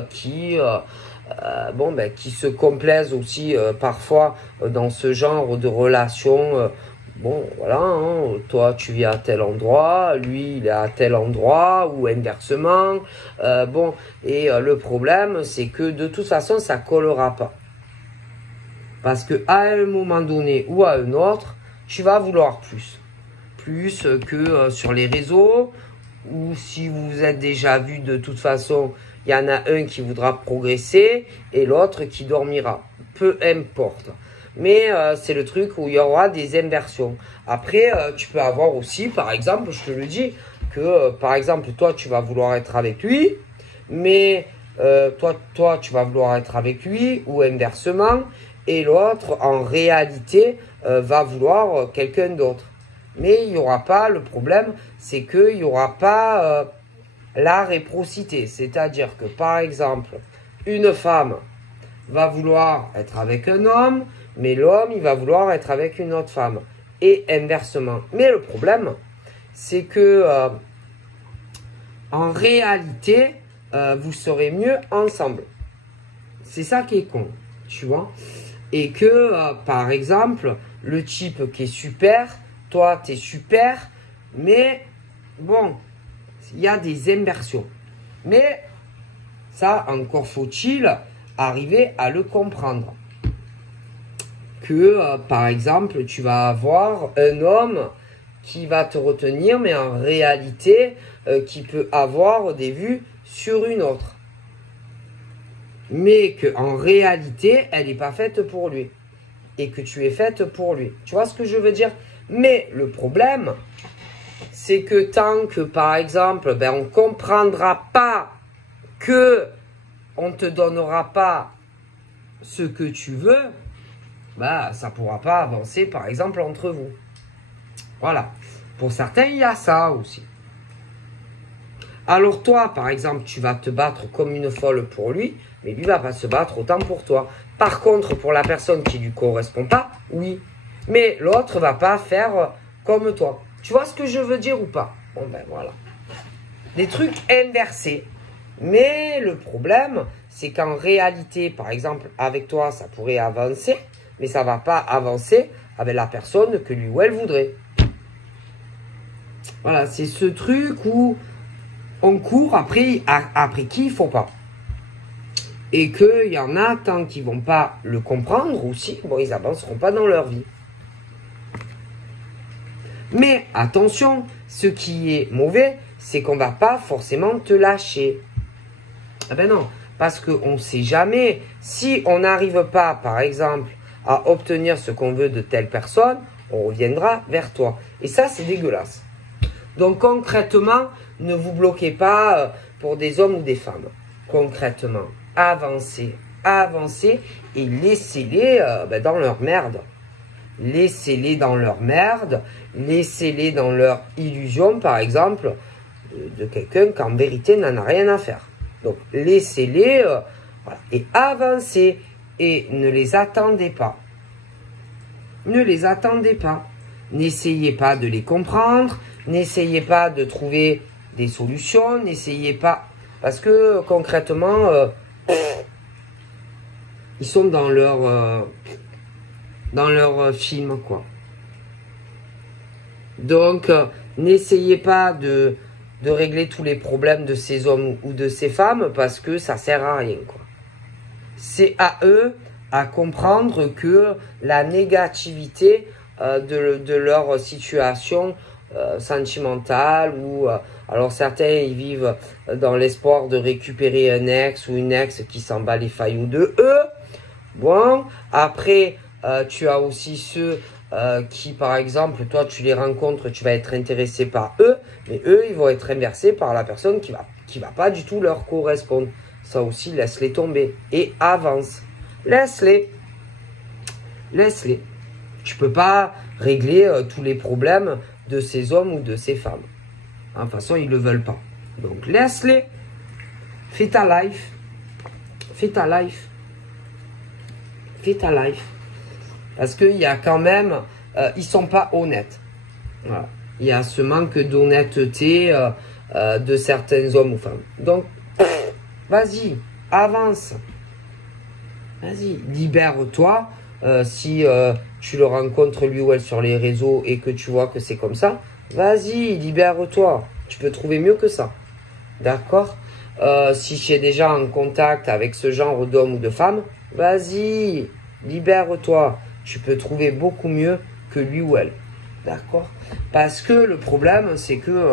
qui se complaisent aussi parfois dans ce genre de relation. Toi tu vis à tel endroit, lui il est à tel endroit, ou inversement. Le problème c'est que de toute façon ça collera pas. Parce que à un moment donné ou à un autre, tu vas vouloir plus que sur les réseaux, ou si vous vous êtes déjà vu, de toute façon, il y en a un qui voudra progresser et l'autre qui dormira. Peu importe. Mais c'est le truc où il y aura des inversions. Après, tu peux avoir aussi, par exemple, je te le dis, que par exemple, toi, tu vas vouloir être avec lui, mais toi, tu vas vouloir être avec lui, ou inversement, et l'autre, en réalité, va vouloir quelqu'un d'autre. Mais il n'y aura pas, le problème, c'est qu'il n'y aura pas la réciprocité. C'est-à-dire que, par exemple, une femme va vouloir être avec un homme, mais l'homme, il va vouloir être avec une autre femme. Et inversement. Mais le problème, c'est que, en réalité, vous serez mieux ensemble. C'est ça qui est con, tu vois. Et que, par exemple, le type qui est super, toi, tu es super, mais bon, il y a des inversions. Mais ça, encore faut-il arriver à le comprendre. Que, par exemple, tu vas avoir un homme qui va te retenir, mais en réalité, qui peut avoir des vues sur une autre. Mais qu'en réalité, elle n'est pas faite pour lui. Et que tu es faite pour lui. Tu vois ce que je veux dire? Mais le problème, c'est que tant que, par exemple, on ne comprendra pas que on ne te donnera pas ce que tu veux, ça ne pourra pas avancer, par exemple, entre vous. Voilà. Pour certains, il y a ça aussi. Alors toi, par exemple, tu vas te battre comme une folle pour lui, mais lui ne va pas se battre autant pour toi. Par contre, pour la personne qui ne lui correspond pas, oui. Mais l'autre ne va pas faire comme toi. Tu vois ce que je veux dire ou pas? Bon, voilà. Des trucs inversés. Mais le problème, c'est qu'en réalité, par exemple, avec toi, ça pourrait avancer, mais ça ne va pas avancer avec la personne que lui ou elle voudrait. Voilà, c'est ce truc où on court après qui il faut pas. Et qu'il y en a, tant qu'ils vont pas le comprendre aussi, bon, ils avanceront pas dans leur vie. Mais attention, ce qui est mauvais, c'est qu'on va pas forcément te lâcher. Ah ben non, parce qu'on ne sait jamais. Si on n'arrive pas, par exemple, à obtenir ce qu'on veut de telle personne, on reviendra vers toi. Et ça, c'est dégueulasse. Donc concrètement, ne vous bloquez pas pour des hommes ou des femmes. Concrètement, avancez, avancez et laissez-les dans leur merde. Laissez-les dans leur merde, laissez-les dans leur illusion, par exemple, de quelqu'un qui en vérité n'en a rien à faire. Donc laissez-les voilà, et avancez et ne les attendez pas. Ne les attendez pas. N'essayez pas de les comprendre, n'essayez pas de trouver des solutions, n'essayez pas... Parce que concrètement, ils sont dans leur film, quoi. Donc, n'essayez pas de régler tous les problèmes de ces hommes ou de ces femmes parce que ça sert à rien, quoi. C'est à eux à comprendre que la négativité de leur situation sentimentale ou alors certains ils vivent dans l'espoir de récupérer un ex ou une ex qui s'en bat les faillots de eux. Bon, après tu as aussi ceux qui par exemple toi tu les rencontres, tu vas être intéressé par eux, mais eux ils vont être inversés par la personne qui va pas du tout leur correspondre. Ça aussi, laisse-les tomber et avance. Laisse-les. Laisse-les. Tu peux pas régler tous les problèmes de ces hommes ou de ces femmes. De toute façon, ils ne le veulent pas. Donc, laisse-les. Fais ta life. Fais ta life. Fais ta life. Parce qu'il y a quand même... ils sont pas honnêtes. Voilà. Il y a ce manque d'honnêteté de certains hommes ou femmes. Donc, vas-y, avance. Vas-y, libère-toi. Si tu le rencontres lui ou elle sur les réseaux et que tu vois que c'est comme ça, vas-y, libère-toi. Tu peux trouver mieux que ça. D'accord? Si tu es déjà en contact avec ce genre d'homme ou de femme, vas-y, libère-toi. Tu peux trouver beaucoup mieux que lui ou elle. D'accord? Parce que le problème, c'est que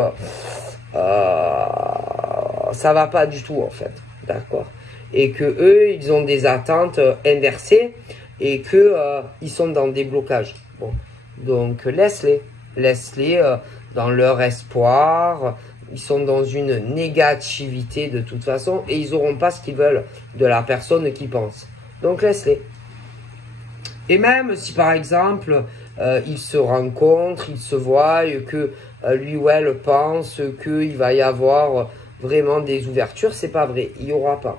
ça va pas du tout en fait. D'accord? Et que eux, ils ont des attentes inversées et que ils sont dans des blocages. Bon. Donc laisse-les. Laisse-les dans leur espoir. Ils sont dans une négativité de toute façon et ils n'auront pas ce qu'ils veulent de la personne qui pense. Donc laisse-les. Et même si par exemple, ils se rencontrent, ils se voient, et que lui ou elle pense qu'il va y avoir vraiment des ouvertures, c'est pas vrai. Il n'y aura pas.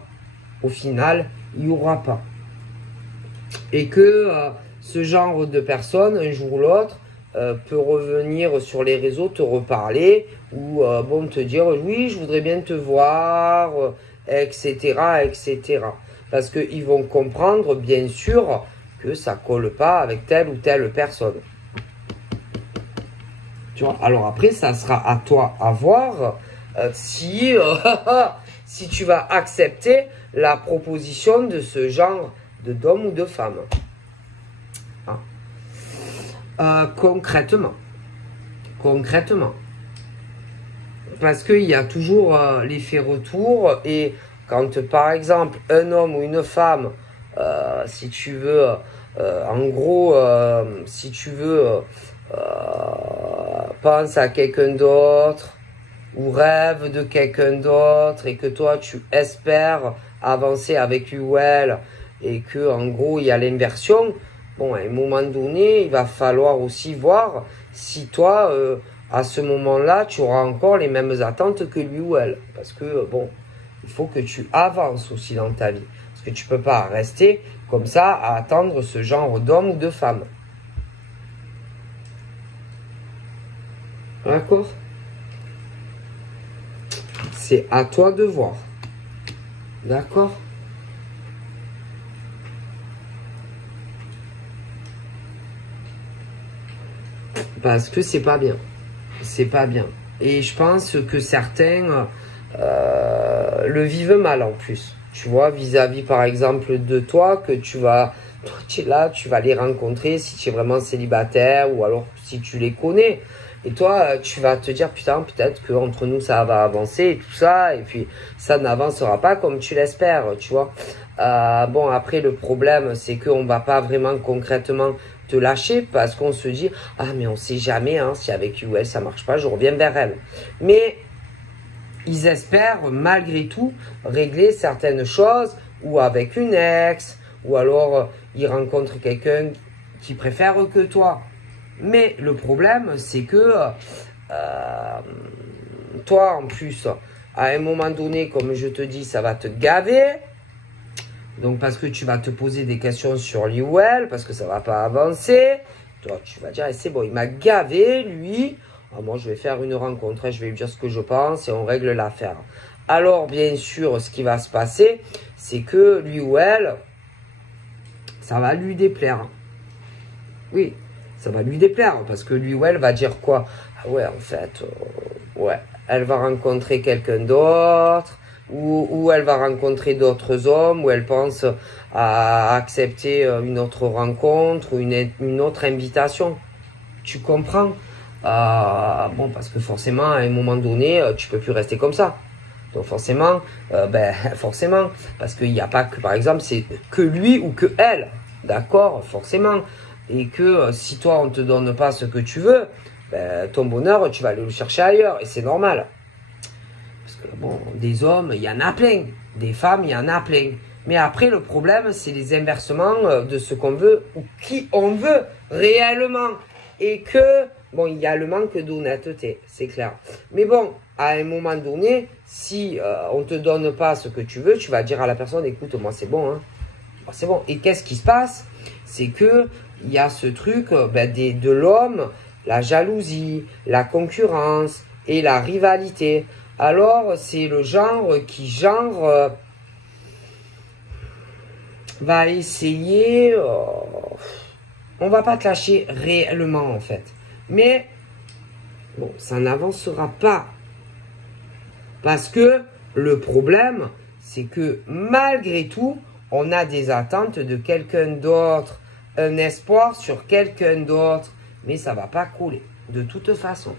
Au final, il n'y aura pas. Et que ce genre de personne, un jour ou l'autre, peut revenir sur les réseaux, te reparler, ou bon, te dire, oui, je voudrais bien te voir, etc., etc. Parce qu'ils vont comprendre, bien sûr, que ça colle pas avec telle ou telle personne. Tu vois, alors après, ça sera à toi à voir si tu vas accepter la proposition de ce genre d'homme ou de femme. Hein? Concrètement. Parce qu'il y a toujours l'effet retour et quand par exemple un homme ou une femme, si tu veux, en gros, si tu veux, pense à quelqu'un d'autre ou rêve de quelqu'un d'autre et que toi tu espères avancer avec lui ou elle et que en gros il y a l'inversion, bon à un moment donné il va falloir aussi voir si toi à ce moment-là tu auras encore les mêmes attentes que lui ou elle, parce que bon il faut que tu avances aussi dans ta vie, parce que tu peux pas rester comme ça à attendre ce genre d'homme ou de femme. D'accord? C'est à toi de voir. D'accord? Parce que c'est pas bien. C'est pas bien. Et je pense que certains le vivent mal en plus. Tu vois, vis-à-vis par exemple de toi, que toi tu es là, tu vas les rencontrer si tu es vraiment célibataire ou alors si tu les connais. Et toi, tu vas te dire, putain, peut-être qu'entre nous, ça va avancer et tout ça. Et puis, ça n'avancera pas comme tu l'espères, tu vois. Bon, après, le problème, c'est qu'on va pas vraiment concrètement te lâcher parce qu'on se dit, ah, mais on sait jamais, hein, si avec lui ou elle, ça marche pas, je reviens vers elle. Mais ils espèrent, malgré tout, régler certaines choses ou avec une ex, ou alors ils rencontrent quelqu'un qui préfère que toi. Mais le problème, c'est que toi, en plus, à un moment donné, comme je te dis, ça va te gaver. Donc, parce que tu vas te poser des questions sur lui ou elle, parce que ça va pas avancer. Toi, tu vas dire, c'est bon, il m'a gavé, lui. Ah, moi, je vais faire une rencontre, je vais lui dire ce que je pense et on règle l'affaire. Alors, bien sûr, ce qui va se passer, c'est que lui ou elle, ça va lui déplaire. Oui, ça va lui déplaire parce que lui ou elle va dire quoi? Ah ouais, en fait, ouais, elle va rencontrer quelqu'un d'autre ou elle va rencontrer d'autres hommes ou elle pense à accepter une autre rencontre ou une autre invitation. Tu comprends? Bon, parce que forcément, à un moment donné, tu peux plus rester comme ça. Donc forcément, forcément, parce qu'il n'y a pas que, par exemple, c'est que lui ou que elle, d'accord, forcément. Et que si toi, on ne te donne pas ce que tu veux, ton bonheur, tu vas aller le chercher ailleurs. Et c'est normal. Parce que, bon, des hommes, il y en a plein. Des femmes, il y en a plein. Mais après, le problème, c'est les inversements de ce qu'on veut ou qui on veut réellement. Et que, bon, il y a le manque d'honnêteté, c'est clair. Mais bon, à un moment donné, si on ne te donne pas ce que tu veux, tu vas dire à la personne, écoute, moi, c'est bon, hein. C'est bon. Et qu'est-ce qui se passe? C'est que il y a ce truc de l'homme, la jalousie, la concurrence et la rivalité. Alors, c'est le genre qui, va essayer... on va pas te lâcher réellement, en fait. Mais, bon, ça n'avancera pas. Parce que le problème, c'est que malgré tout, on a des attentes de quelqu'un d'autre, un espoir sur quelqu'un d'autre, mais ça va pas couler, de toute façon.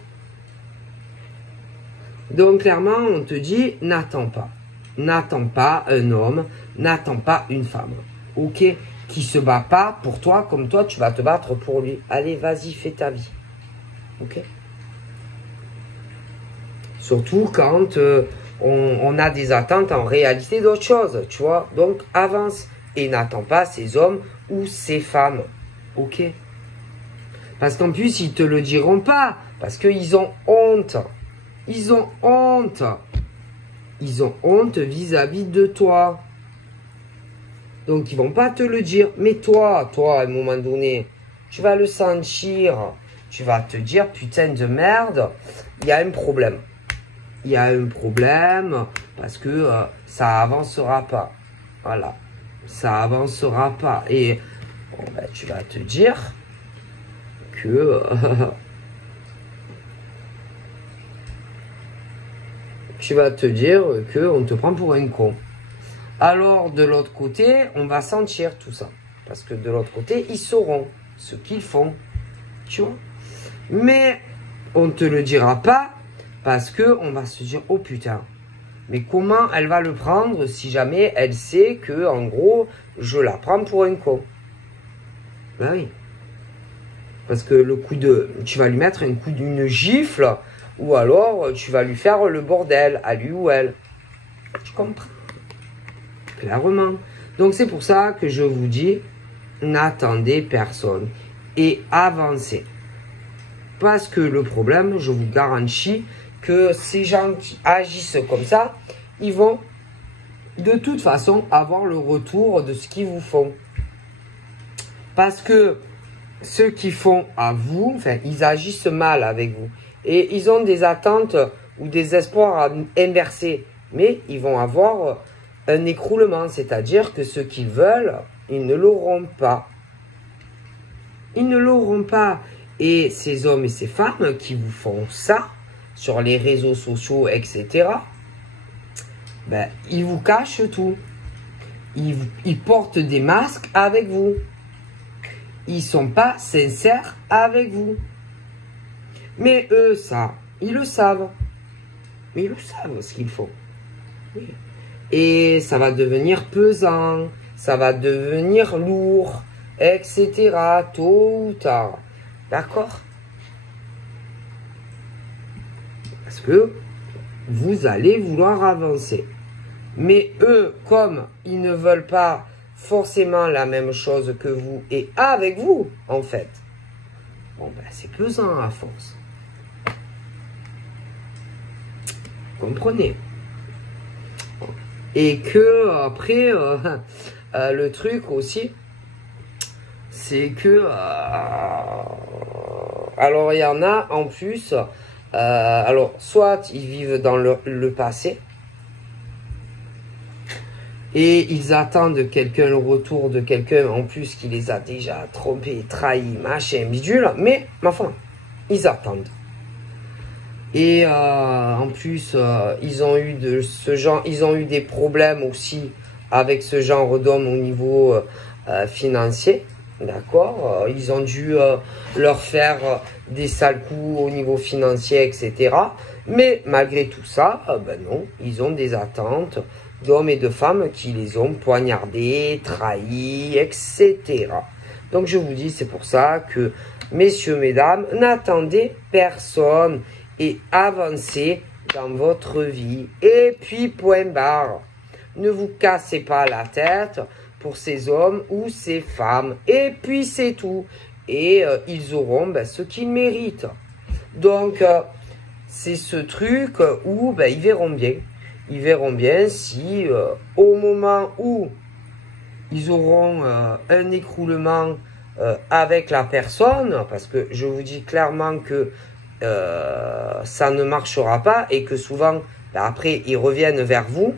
Donc clairement, on te dit, n'attends pas. N'attends pas un homme, n'attends pas une femme, ok? Qui se bat pas pour toi comme toi, tu vas te battre pour lui. Allez, vas-y, fais ta vie, ok? Surtout quand on a des attentes en réalité d'autres choses, tu vois. Donc, avance et n'attends pas ces hommes ou ces femmes, ok? Parce qu'en plus, ils te le diront pas, parce qu'ils ont honte. Ils ont honte. Ils ont honte vis-à-vis de toi. Donc, ils vont pas te le dire. Mais toi, à un moment donné, tu vas le sentir. Tu vas te dire, putain de merde, il y a un problème. Il y a un problème parce que ça avancera pas. Voilà. Ça avancera pas. Et bon, tu vas te dire que... tu vas te dire qu'on te prend pour un con. Alors, de l'autre côté, on va sentir tout ça. Parce que de l'autre côté, ils sauront ce qu'ils font. Tu vois? Mais on ne te le dira pas parce qu'on va se dire, oh putain, mais comment elle va le prendre si jamais elle sait que, en gros, je la prends pour un con? Ben oui. Parce que le coup de... tu vas lui mettre un coup d'une gifle ou alors tu vas lui faire le bordel à lui ou elle. Tu comprends? Clairement. Donc c'est pour ça que je vous dis, n'attendez personne et avancez. Parce que le problème, je vous garantis que ces gens qui agissent comme ça, ils vont de toute façon avoir le retour de ce qu'ils vous font. Parce que ceux qui font à vous, enfin, ils agissent mal avec vous. Et ils ont des attentes ou des espoirs inversés. Mais ils vont avoir un écroulement. C'est-à-dire que ce qu'ils veulent, ils ne l'auront pas. Ils ne l'auront pas. Et ces hommes et ces femmes qui vous font ça, sur les réseaux sociaux, etc., ben, ils vous cachent tout. Ils portent des masques avec vous. Ils sont pas sincères avec vous. Mais eux, ça, ils le savent. Ils le savent ce qu'il faut. Oui. Et ça va devenir pesant, ça va devenir lourd, etc. Tôt ou tard. D'accord? Parce que vous allez vouloir avancer. Mais eux, comme ils ne veulent pas forcément la même chose que vous et avec vous, en fait, bon, ben, c'est pesant à force. Comprenez? Et que, après, le truc aussi, c'est que, alors, il y en a, en plus, alors, soit ils vivent dans le passé, et ils attendent quelqu'un, le retour de quelqu'un, en plus, qui les a déjà trompés, trahis, machin, bidule, mais, ma foi, ils attendent. Et en plus, ils ont eu ils ont eu des problèmes aussi avec ce genre d'hommes au niveau financier, d'accord. Ils ont dû leur faire des sales coups au niveau financier, etc. Mais malgré tout ça, ben non, ils ont des attentes d'hommes et de femmes qui les ont poignardés, trahis, etc. Donc je vous dis, c'est pour ça que, messieurs, mesdames, n'attendez personne et avancez dans votre vie. Et puis, point barre. Ne vous cassez pas la tête pour ces hommes ou ces femmes. Et puis, c'est tout. Et ils auront ben, ce qu'ils méritent. Donc, c'est ce truc où ben, ils verront bien. Ils verront bien si au moment où ils auront un écroulement avec la personne, parce que je vous dis clairement que ça ne marchera pas et que souvent, ben après, ils reviennent vers vous.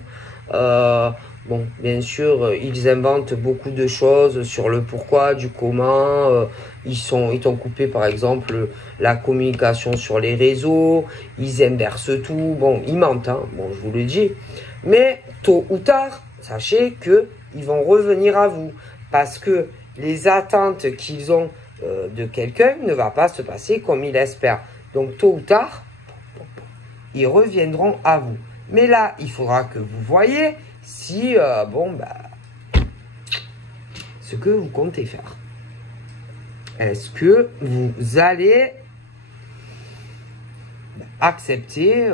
Bon, bien sûr, ils inventent beaucoup de choses sur le pourquoi, du comment. Ils t'ont coupé, par exemple, la communication sur les réseaux. Ils inversent tout. Bon, ils mentent, hein, bon, je vous le dis. Mais tôt ou tard, sachez que ils vont revenir à vous. Parce que les attentes qu'ils ont de quelqu'un ne va pas se passer comme ils l'espèrent. Donc, tôt ou tard, ils reviendront à vous. Mais là, il faudra que vous voyez si, bon, bah, ce que vous comptez faire. Est-ce que vous allez accepter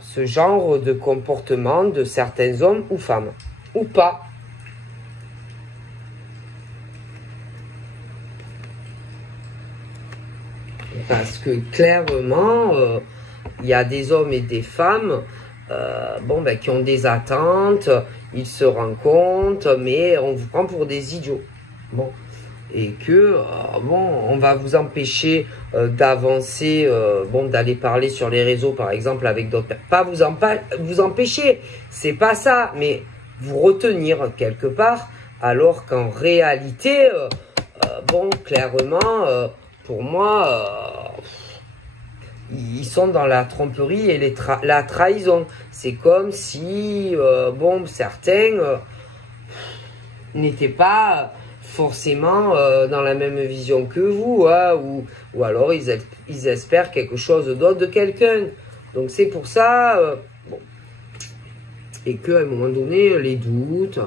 ce genre de comportement de certains hommes ou femmes, ou pas? Parce que clairement, il y a des hommes et des femmes bon, ben, qui ont des attentes, ils se rencontrent, mais on vous prend pour des idiots. Bon, et que, bon, on va vous empêcher d'avancer, bon, d'aller parler sur les réseaux, par exemple, avec d'autres. Pas vous empêcher, c'est pas ça, mais vous retenir quelque part, alors qu'en réalité, bon, clairement, pour moi, ils sont dans la tromperie et la trahison. C'est comme si, bon, certains n'étaient pas forcément dans la même vision que vous, hein, ou alors ils espèrent quelque chose d'autre de quelqu'un. Donc c'est pour ça, bon, et qu'à un moment donné, les doutes,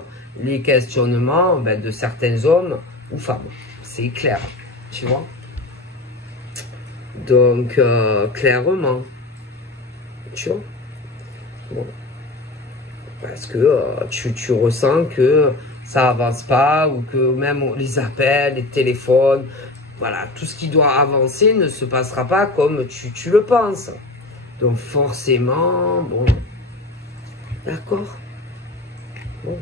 les questionnements ben, de certains hommes ou femmes, c'est clair, tu vois. Donc, clairement, tu vois, bon. Parce que tu ressens que ça avance pas, ou que même les appels, les téléphones, voilà, tout ce qui doit avancer ne se passera pas comme tu le penses. Donc, forcément, bon, d'accord, bon.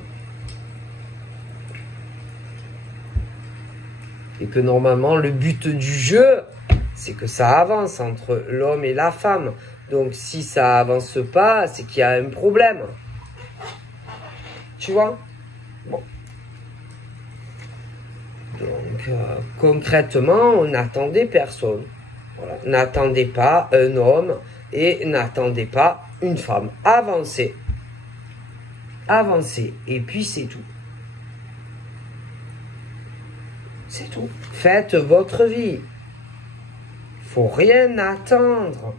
Et que normalement, le but du jeu, c'est que ça avance entre l'homme et la femme. Donc, si ça avance pas, c'est qu'il y a un problème. Tu vois? Bon. Donc, concrètement, on n'attendait personne. Voilà. N'attendez pas un homme et n'attendez pas une femme. Avancez. Avancez. Et puis c'est tout. C'est tout. Faites votre vie. Faut rien attendre.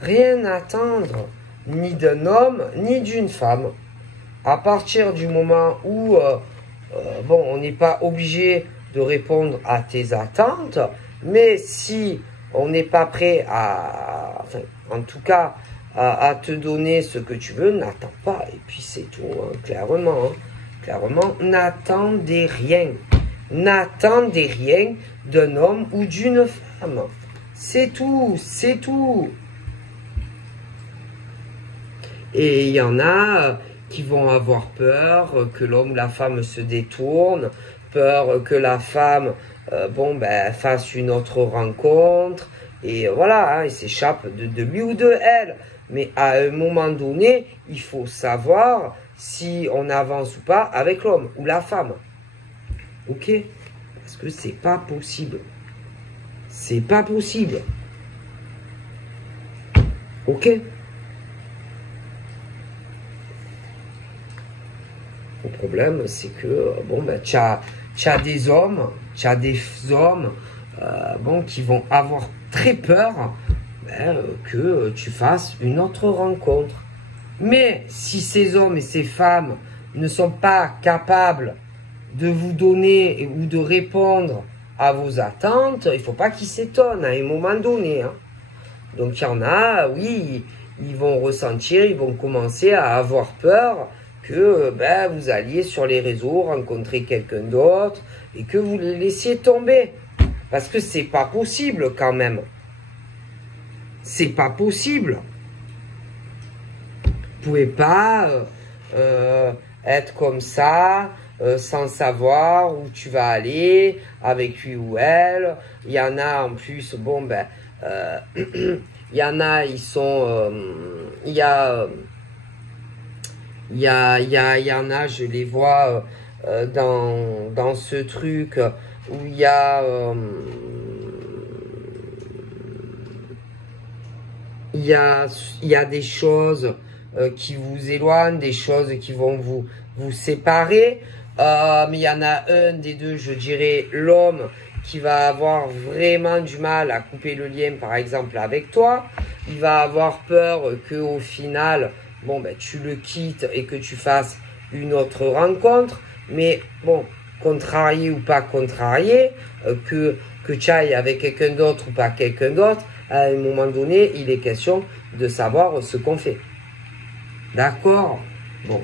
Rien attendre. Ni d'un homme, ni d'une femme. À partir du moment où, bon, on n'est pas obligé de répondre à tes attentes, mais si on n'est pas prêt à, enfin, en tout cas, à te donner ce que tu veux, n'attends pas. Et puis c'est tout, hein, clairement. Hein, clairement, n'attendez rien. N'attendez rien d'un homme ou d'une femme. C'est tout, c'est tout. Et il y en a qui vont avoir peur que l'homme ou la femme se détourne, peur que la femme bon, ben, fasse une autre rencontre, et voilà, hein, il s'échappe de lui ou de elle. Mais à un moment donné, il faut savoir si on avance ou pas avec l'homme ou la femme. Ok? Parce que c'est pas possible. C'est pas possible. Ok? Le problème, c'est que, bon, ben, tu as des hommes, bon, qui vont avoir très peur ben, que tu fasses une autre rencontre. Mais si ces hommes et ces femmes ne sont pas capables de vous donner ou de répondre à vos attentes, il ne faut pas qu'ils s'étonnent à un moment donné. Hein. Donc il y en a, oui, ils vont ressentir, ils vont commencer à avoir peur que ben, vous alliez sur les réseaux rencontrer quelqu'un d'autre et que vous les laissiez tomber. Parce que c'est pas possible quand même. C'est pas possible. Vous pouvez pas être comme ça sans savoir où tu vas aller avec lui ou elle. Il y en a en plus, bon ben, il y en a, ils sont, il y en a, je les vois dans ce truc où il y a des choses qui vous éloignent, des choses qui vont vous séparer. Mais il y en a un des deux, je dirais, l'homme qui va avoir vraiment du mal à couper le lien, par exemple, avec toi. Il va avoir peur que au final, bon, ben, tu le quittes et que tu fasses une autre rencontre. Mais bon, contrarié ou pas contrarié, que tu ailles avec quelqu'un d'autre ou pas quelqu'un d'autre, à un moment donné, il est question de savoir ce qu'on fait. D'accord? Bon,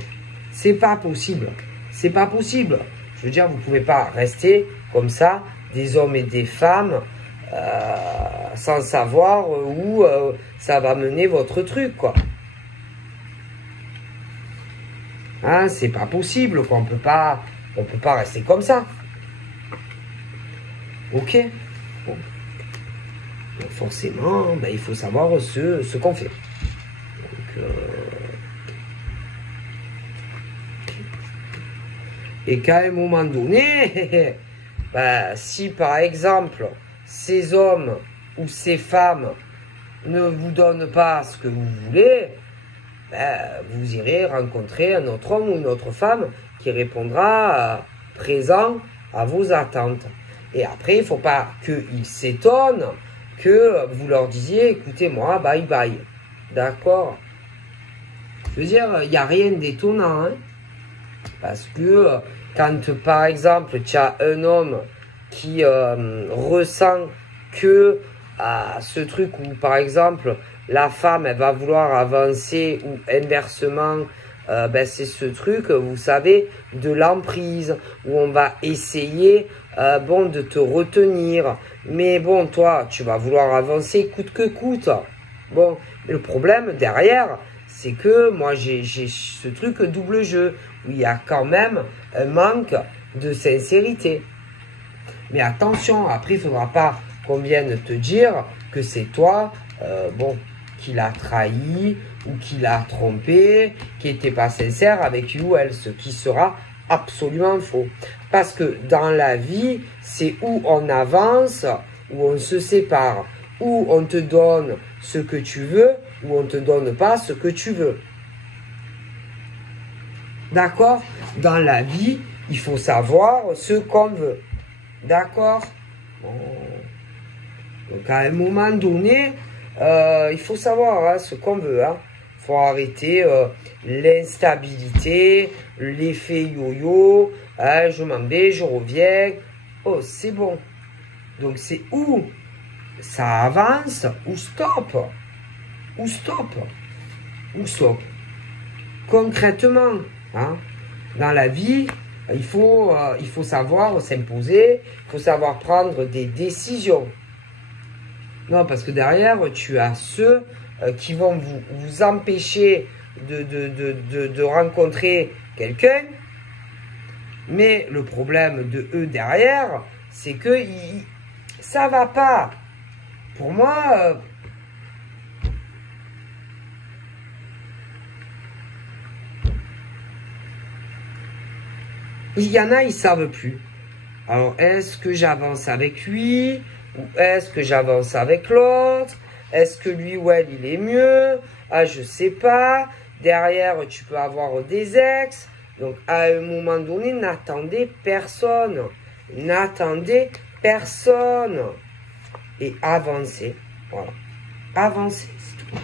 c'est pas possible. C'est pas possible. Je veux dire, vous pouvez pas rester comme ça, des hommes et des femmes, sans savoir où ça va mener votre truc, quoi. Hein, c'est pas possible, quoi. On peut pas rester comme ça. Ok? Bon. Donc forcément, ben, il faut savoir ce qu'on fait. Donc, et qu'à un moment donné, ben, si par exemple, ces hommes ou ces femmes ne vous donnent pas ce que vous voulez, ben, vous irez rencontrer un autre homme ou une autre femme qui répondra présent à vos attentes. Et après, il ne faut pas qu'ils s'étonnent que vous leur disiez, écoutez, moi, bye bye. D'accord? Je veux dire, il n'y a rien d'étonnant. Hein? Parce que quand, par exemple, tu as un homme qui ressent que ce truc où, par exemple, la femme, elle va vouloir avancer ou inversement, ben, c'est ce truc, vous savez, de l'emprise, où on va essayer bon, de te retenir. Mais bon, toi, tu vas vouloir avancer coûte que coûte. Bon, mais le problème derrière, c'est que moi, j'ai ce truc double jeu, où il y a quand même un manque de sincérité. Mais attention, après, il ne faudra pas qu'on vienne te dire que c'est toi, bon, qui l'a trahi ou qui l'a trompé, qui n'était pas sincère avec lui ou elle, ce qui sera absolument faux. Parce que dans la vie, c'est où on avance, où on se sépare. ou on te donne ce que tu veux, ou on ne te donne pas ce que tu veux. D'accord? Dans la vie, il faut savoir ce qu'on veut. D'accord? Bon. Donc, à un moment donné, il faut savoir hein, ce qu'on veut. Hein. Faut arrêter l'instabilité, l'effet yo-yo. Hein, je m'en vais, je reviens. Oh, c'est bon. Donc, c'est où ça avance ou stop. Ou stop. Ou stop. Concrètement, hein, dans la vie, il faut savoir s'imposer, il faut savoir prendre des décisions. Non, parce que derrière, tu as ceux qui vont vous empêcher de rencontrer quelqu'un. Mais le problème de eux derrière, c'est que ça va pas. Pour moi, il y en a, ils savent plus. Alors, est-ce que j'avance avec lui? Ou est-ce que j'avance avec l'autre? Est-ce que lui ou elle, il est mieux? Ah, je sais pas. Derrière, tu peux avoir des ex. Donc, à un moment donné, n'attendez personne. N'attendez personne. Et avancez. Voilà. Avancez, c'est tout.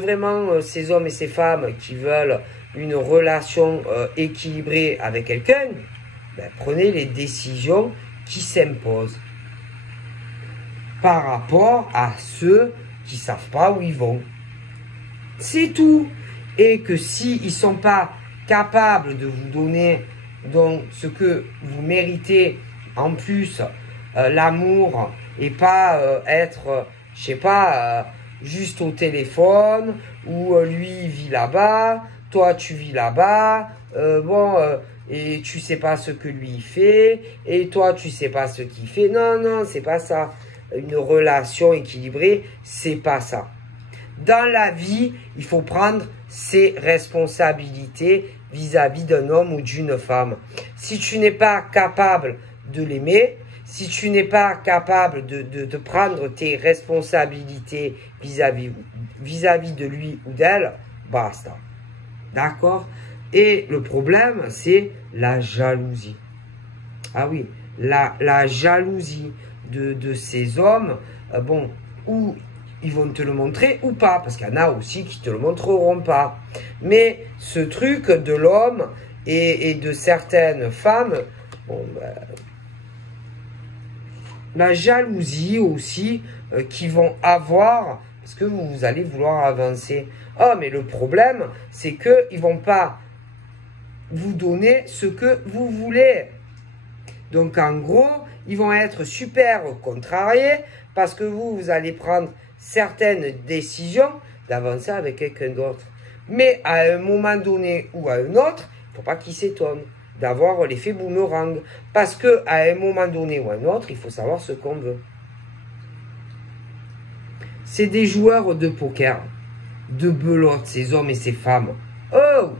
Vraiment, ces hommes et ces femmes qui veulent une relation équilibrée avec quelqu'un, ben, prenez les décisions qui s'imposent par rapport à ceux qui ne savent pas où ils vont. C'est tout. Et que s'ils ne sont pas capables de vous donner donc, ce que vous méritez, en plus, l'amour, et pas être, je sais pas, juste au téléphone, ou lui il vit là-bas, toi tu vis là-bas, et tu sais pas ce que lui il fait, et toi tu sais pas ce qu'il fait. Non, non, c'est pas ça. Une relation équilibrée, c'est pas ça. Dans la vie, il faut prendre ses responsabilités vis-à-vis d'un homme ou d'une femme. Si tu n'es pas capable de l'aimer, si tu n'es pas capable de prendre tes responsabilités vis-à-vis de lui ou d'elle, basta. D'accord? Et le problème, c'est la jalousie. Ah oui, la jalousie de ces hommes, ou ils vont te le montrer ou pas, parce qu'il y en a aussi qui te le montreront pas. Mais ce truc de l'homme et de certaines femmes, la jalousie aussi qu'ils vont avoir, parce que vous allez vouloir avancer. Oh, mais le problème, c'est qu'ils vont pas vous donner ce que vous voulez. Donc, en gros, ils vont être super contrariés parce que vous allez prendre certaines décisions d'avancer avec quelqu'un d'autre. Mais à un moment donné ou à un autre, il ne faut pas qu'ils s'étonnent d'avoir l'effet boomerang. Parce que à un moment donné ou à un autre, il faut savoir ce qu'on veut. C'est des joueurs de poker, de belote, ces hommes et ces femmes. Oh!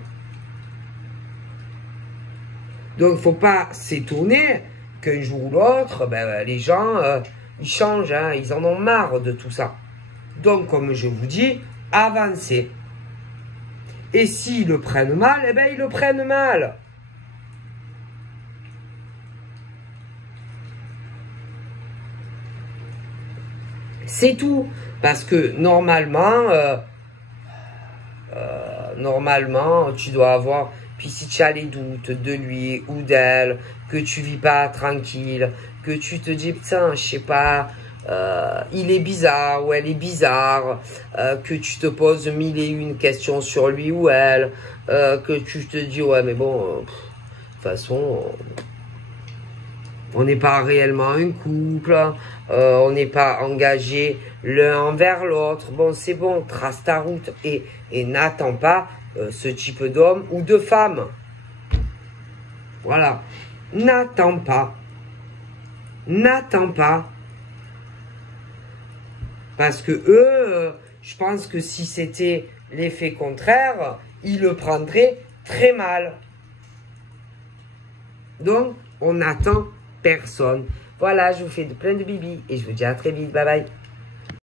Donc, il ne faut pas s'étonner qu'un jour ou l'autre, les gens, ils changent, hein, ils en ont marre de tout ça. Donc, comme je vous dis, avancez. Et s'ils le prennent mal, ils le prennent mal. C'est tout. Parce que normalement, tu dois avoir... Puis si tu as les doutes de lui ou d'elle, que tu vis pas tranquille, que tu te dis, putain, je sais pas, il est bizarre ou elle est bizarre, que tu te poses mille et une questions sur lui ou elle, que tu te dis, ouais, mais bon, de toute façon, on n'est pas réellement un couple, on n'est pas engagé l'un envers l'autre. Bon, c'est bon, trace ta route et n'attends pas ce type d'homme ou de femme. Voilà. N'attends pas. N'attends pas. Parce que eux, je pense que si c'était l'effet contraire, ils le prendraient très mal. Donc, on n'attend personne. Voilà, je vous fais plein de bibis et je vous dis à très vite. Bye bye.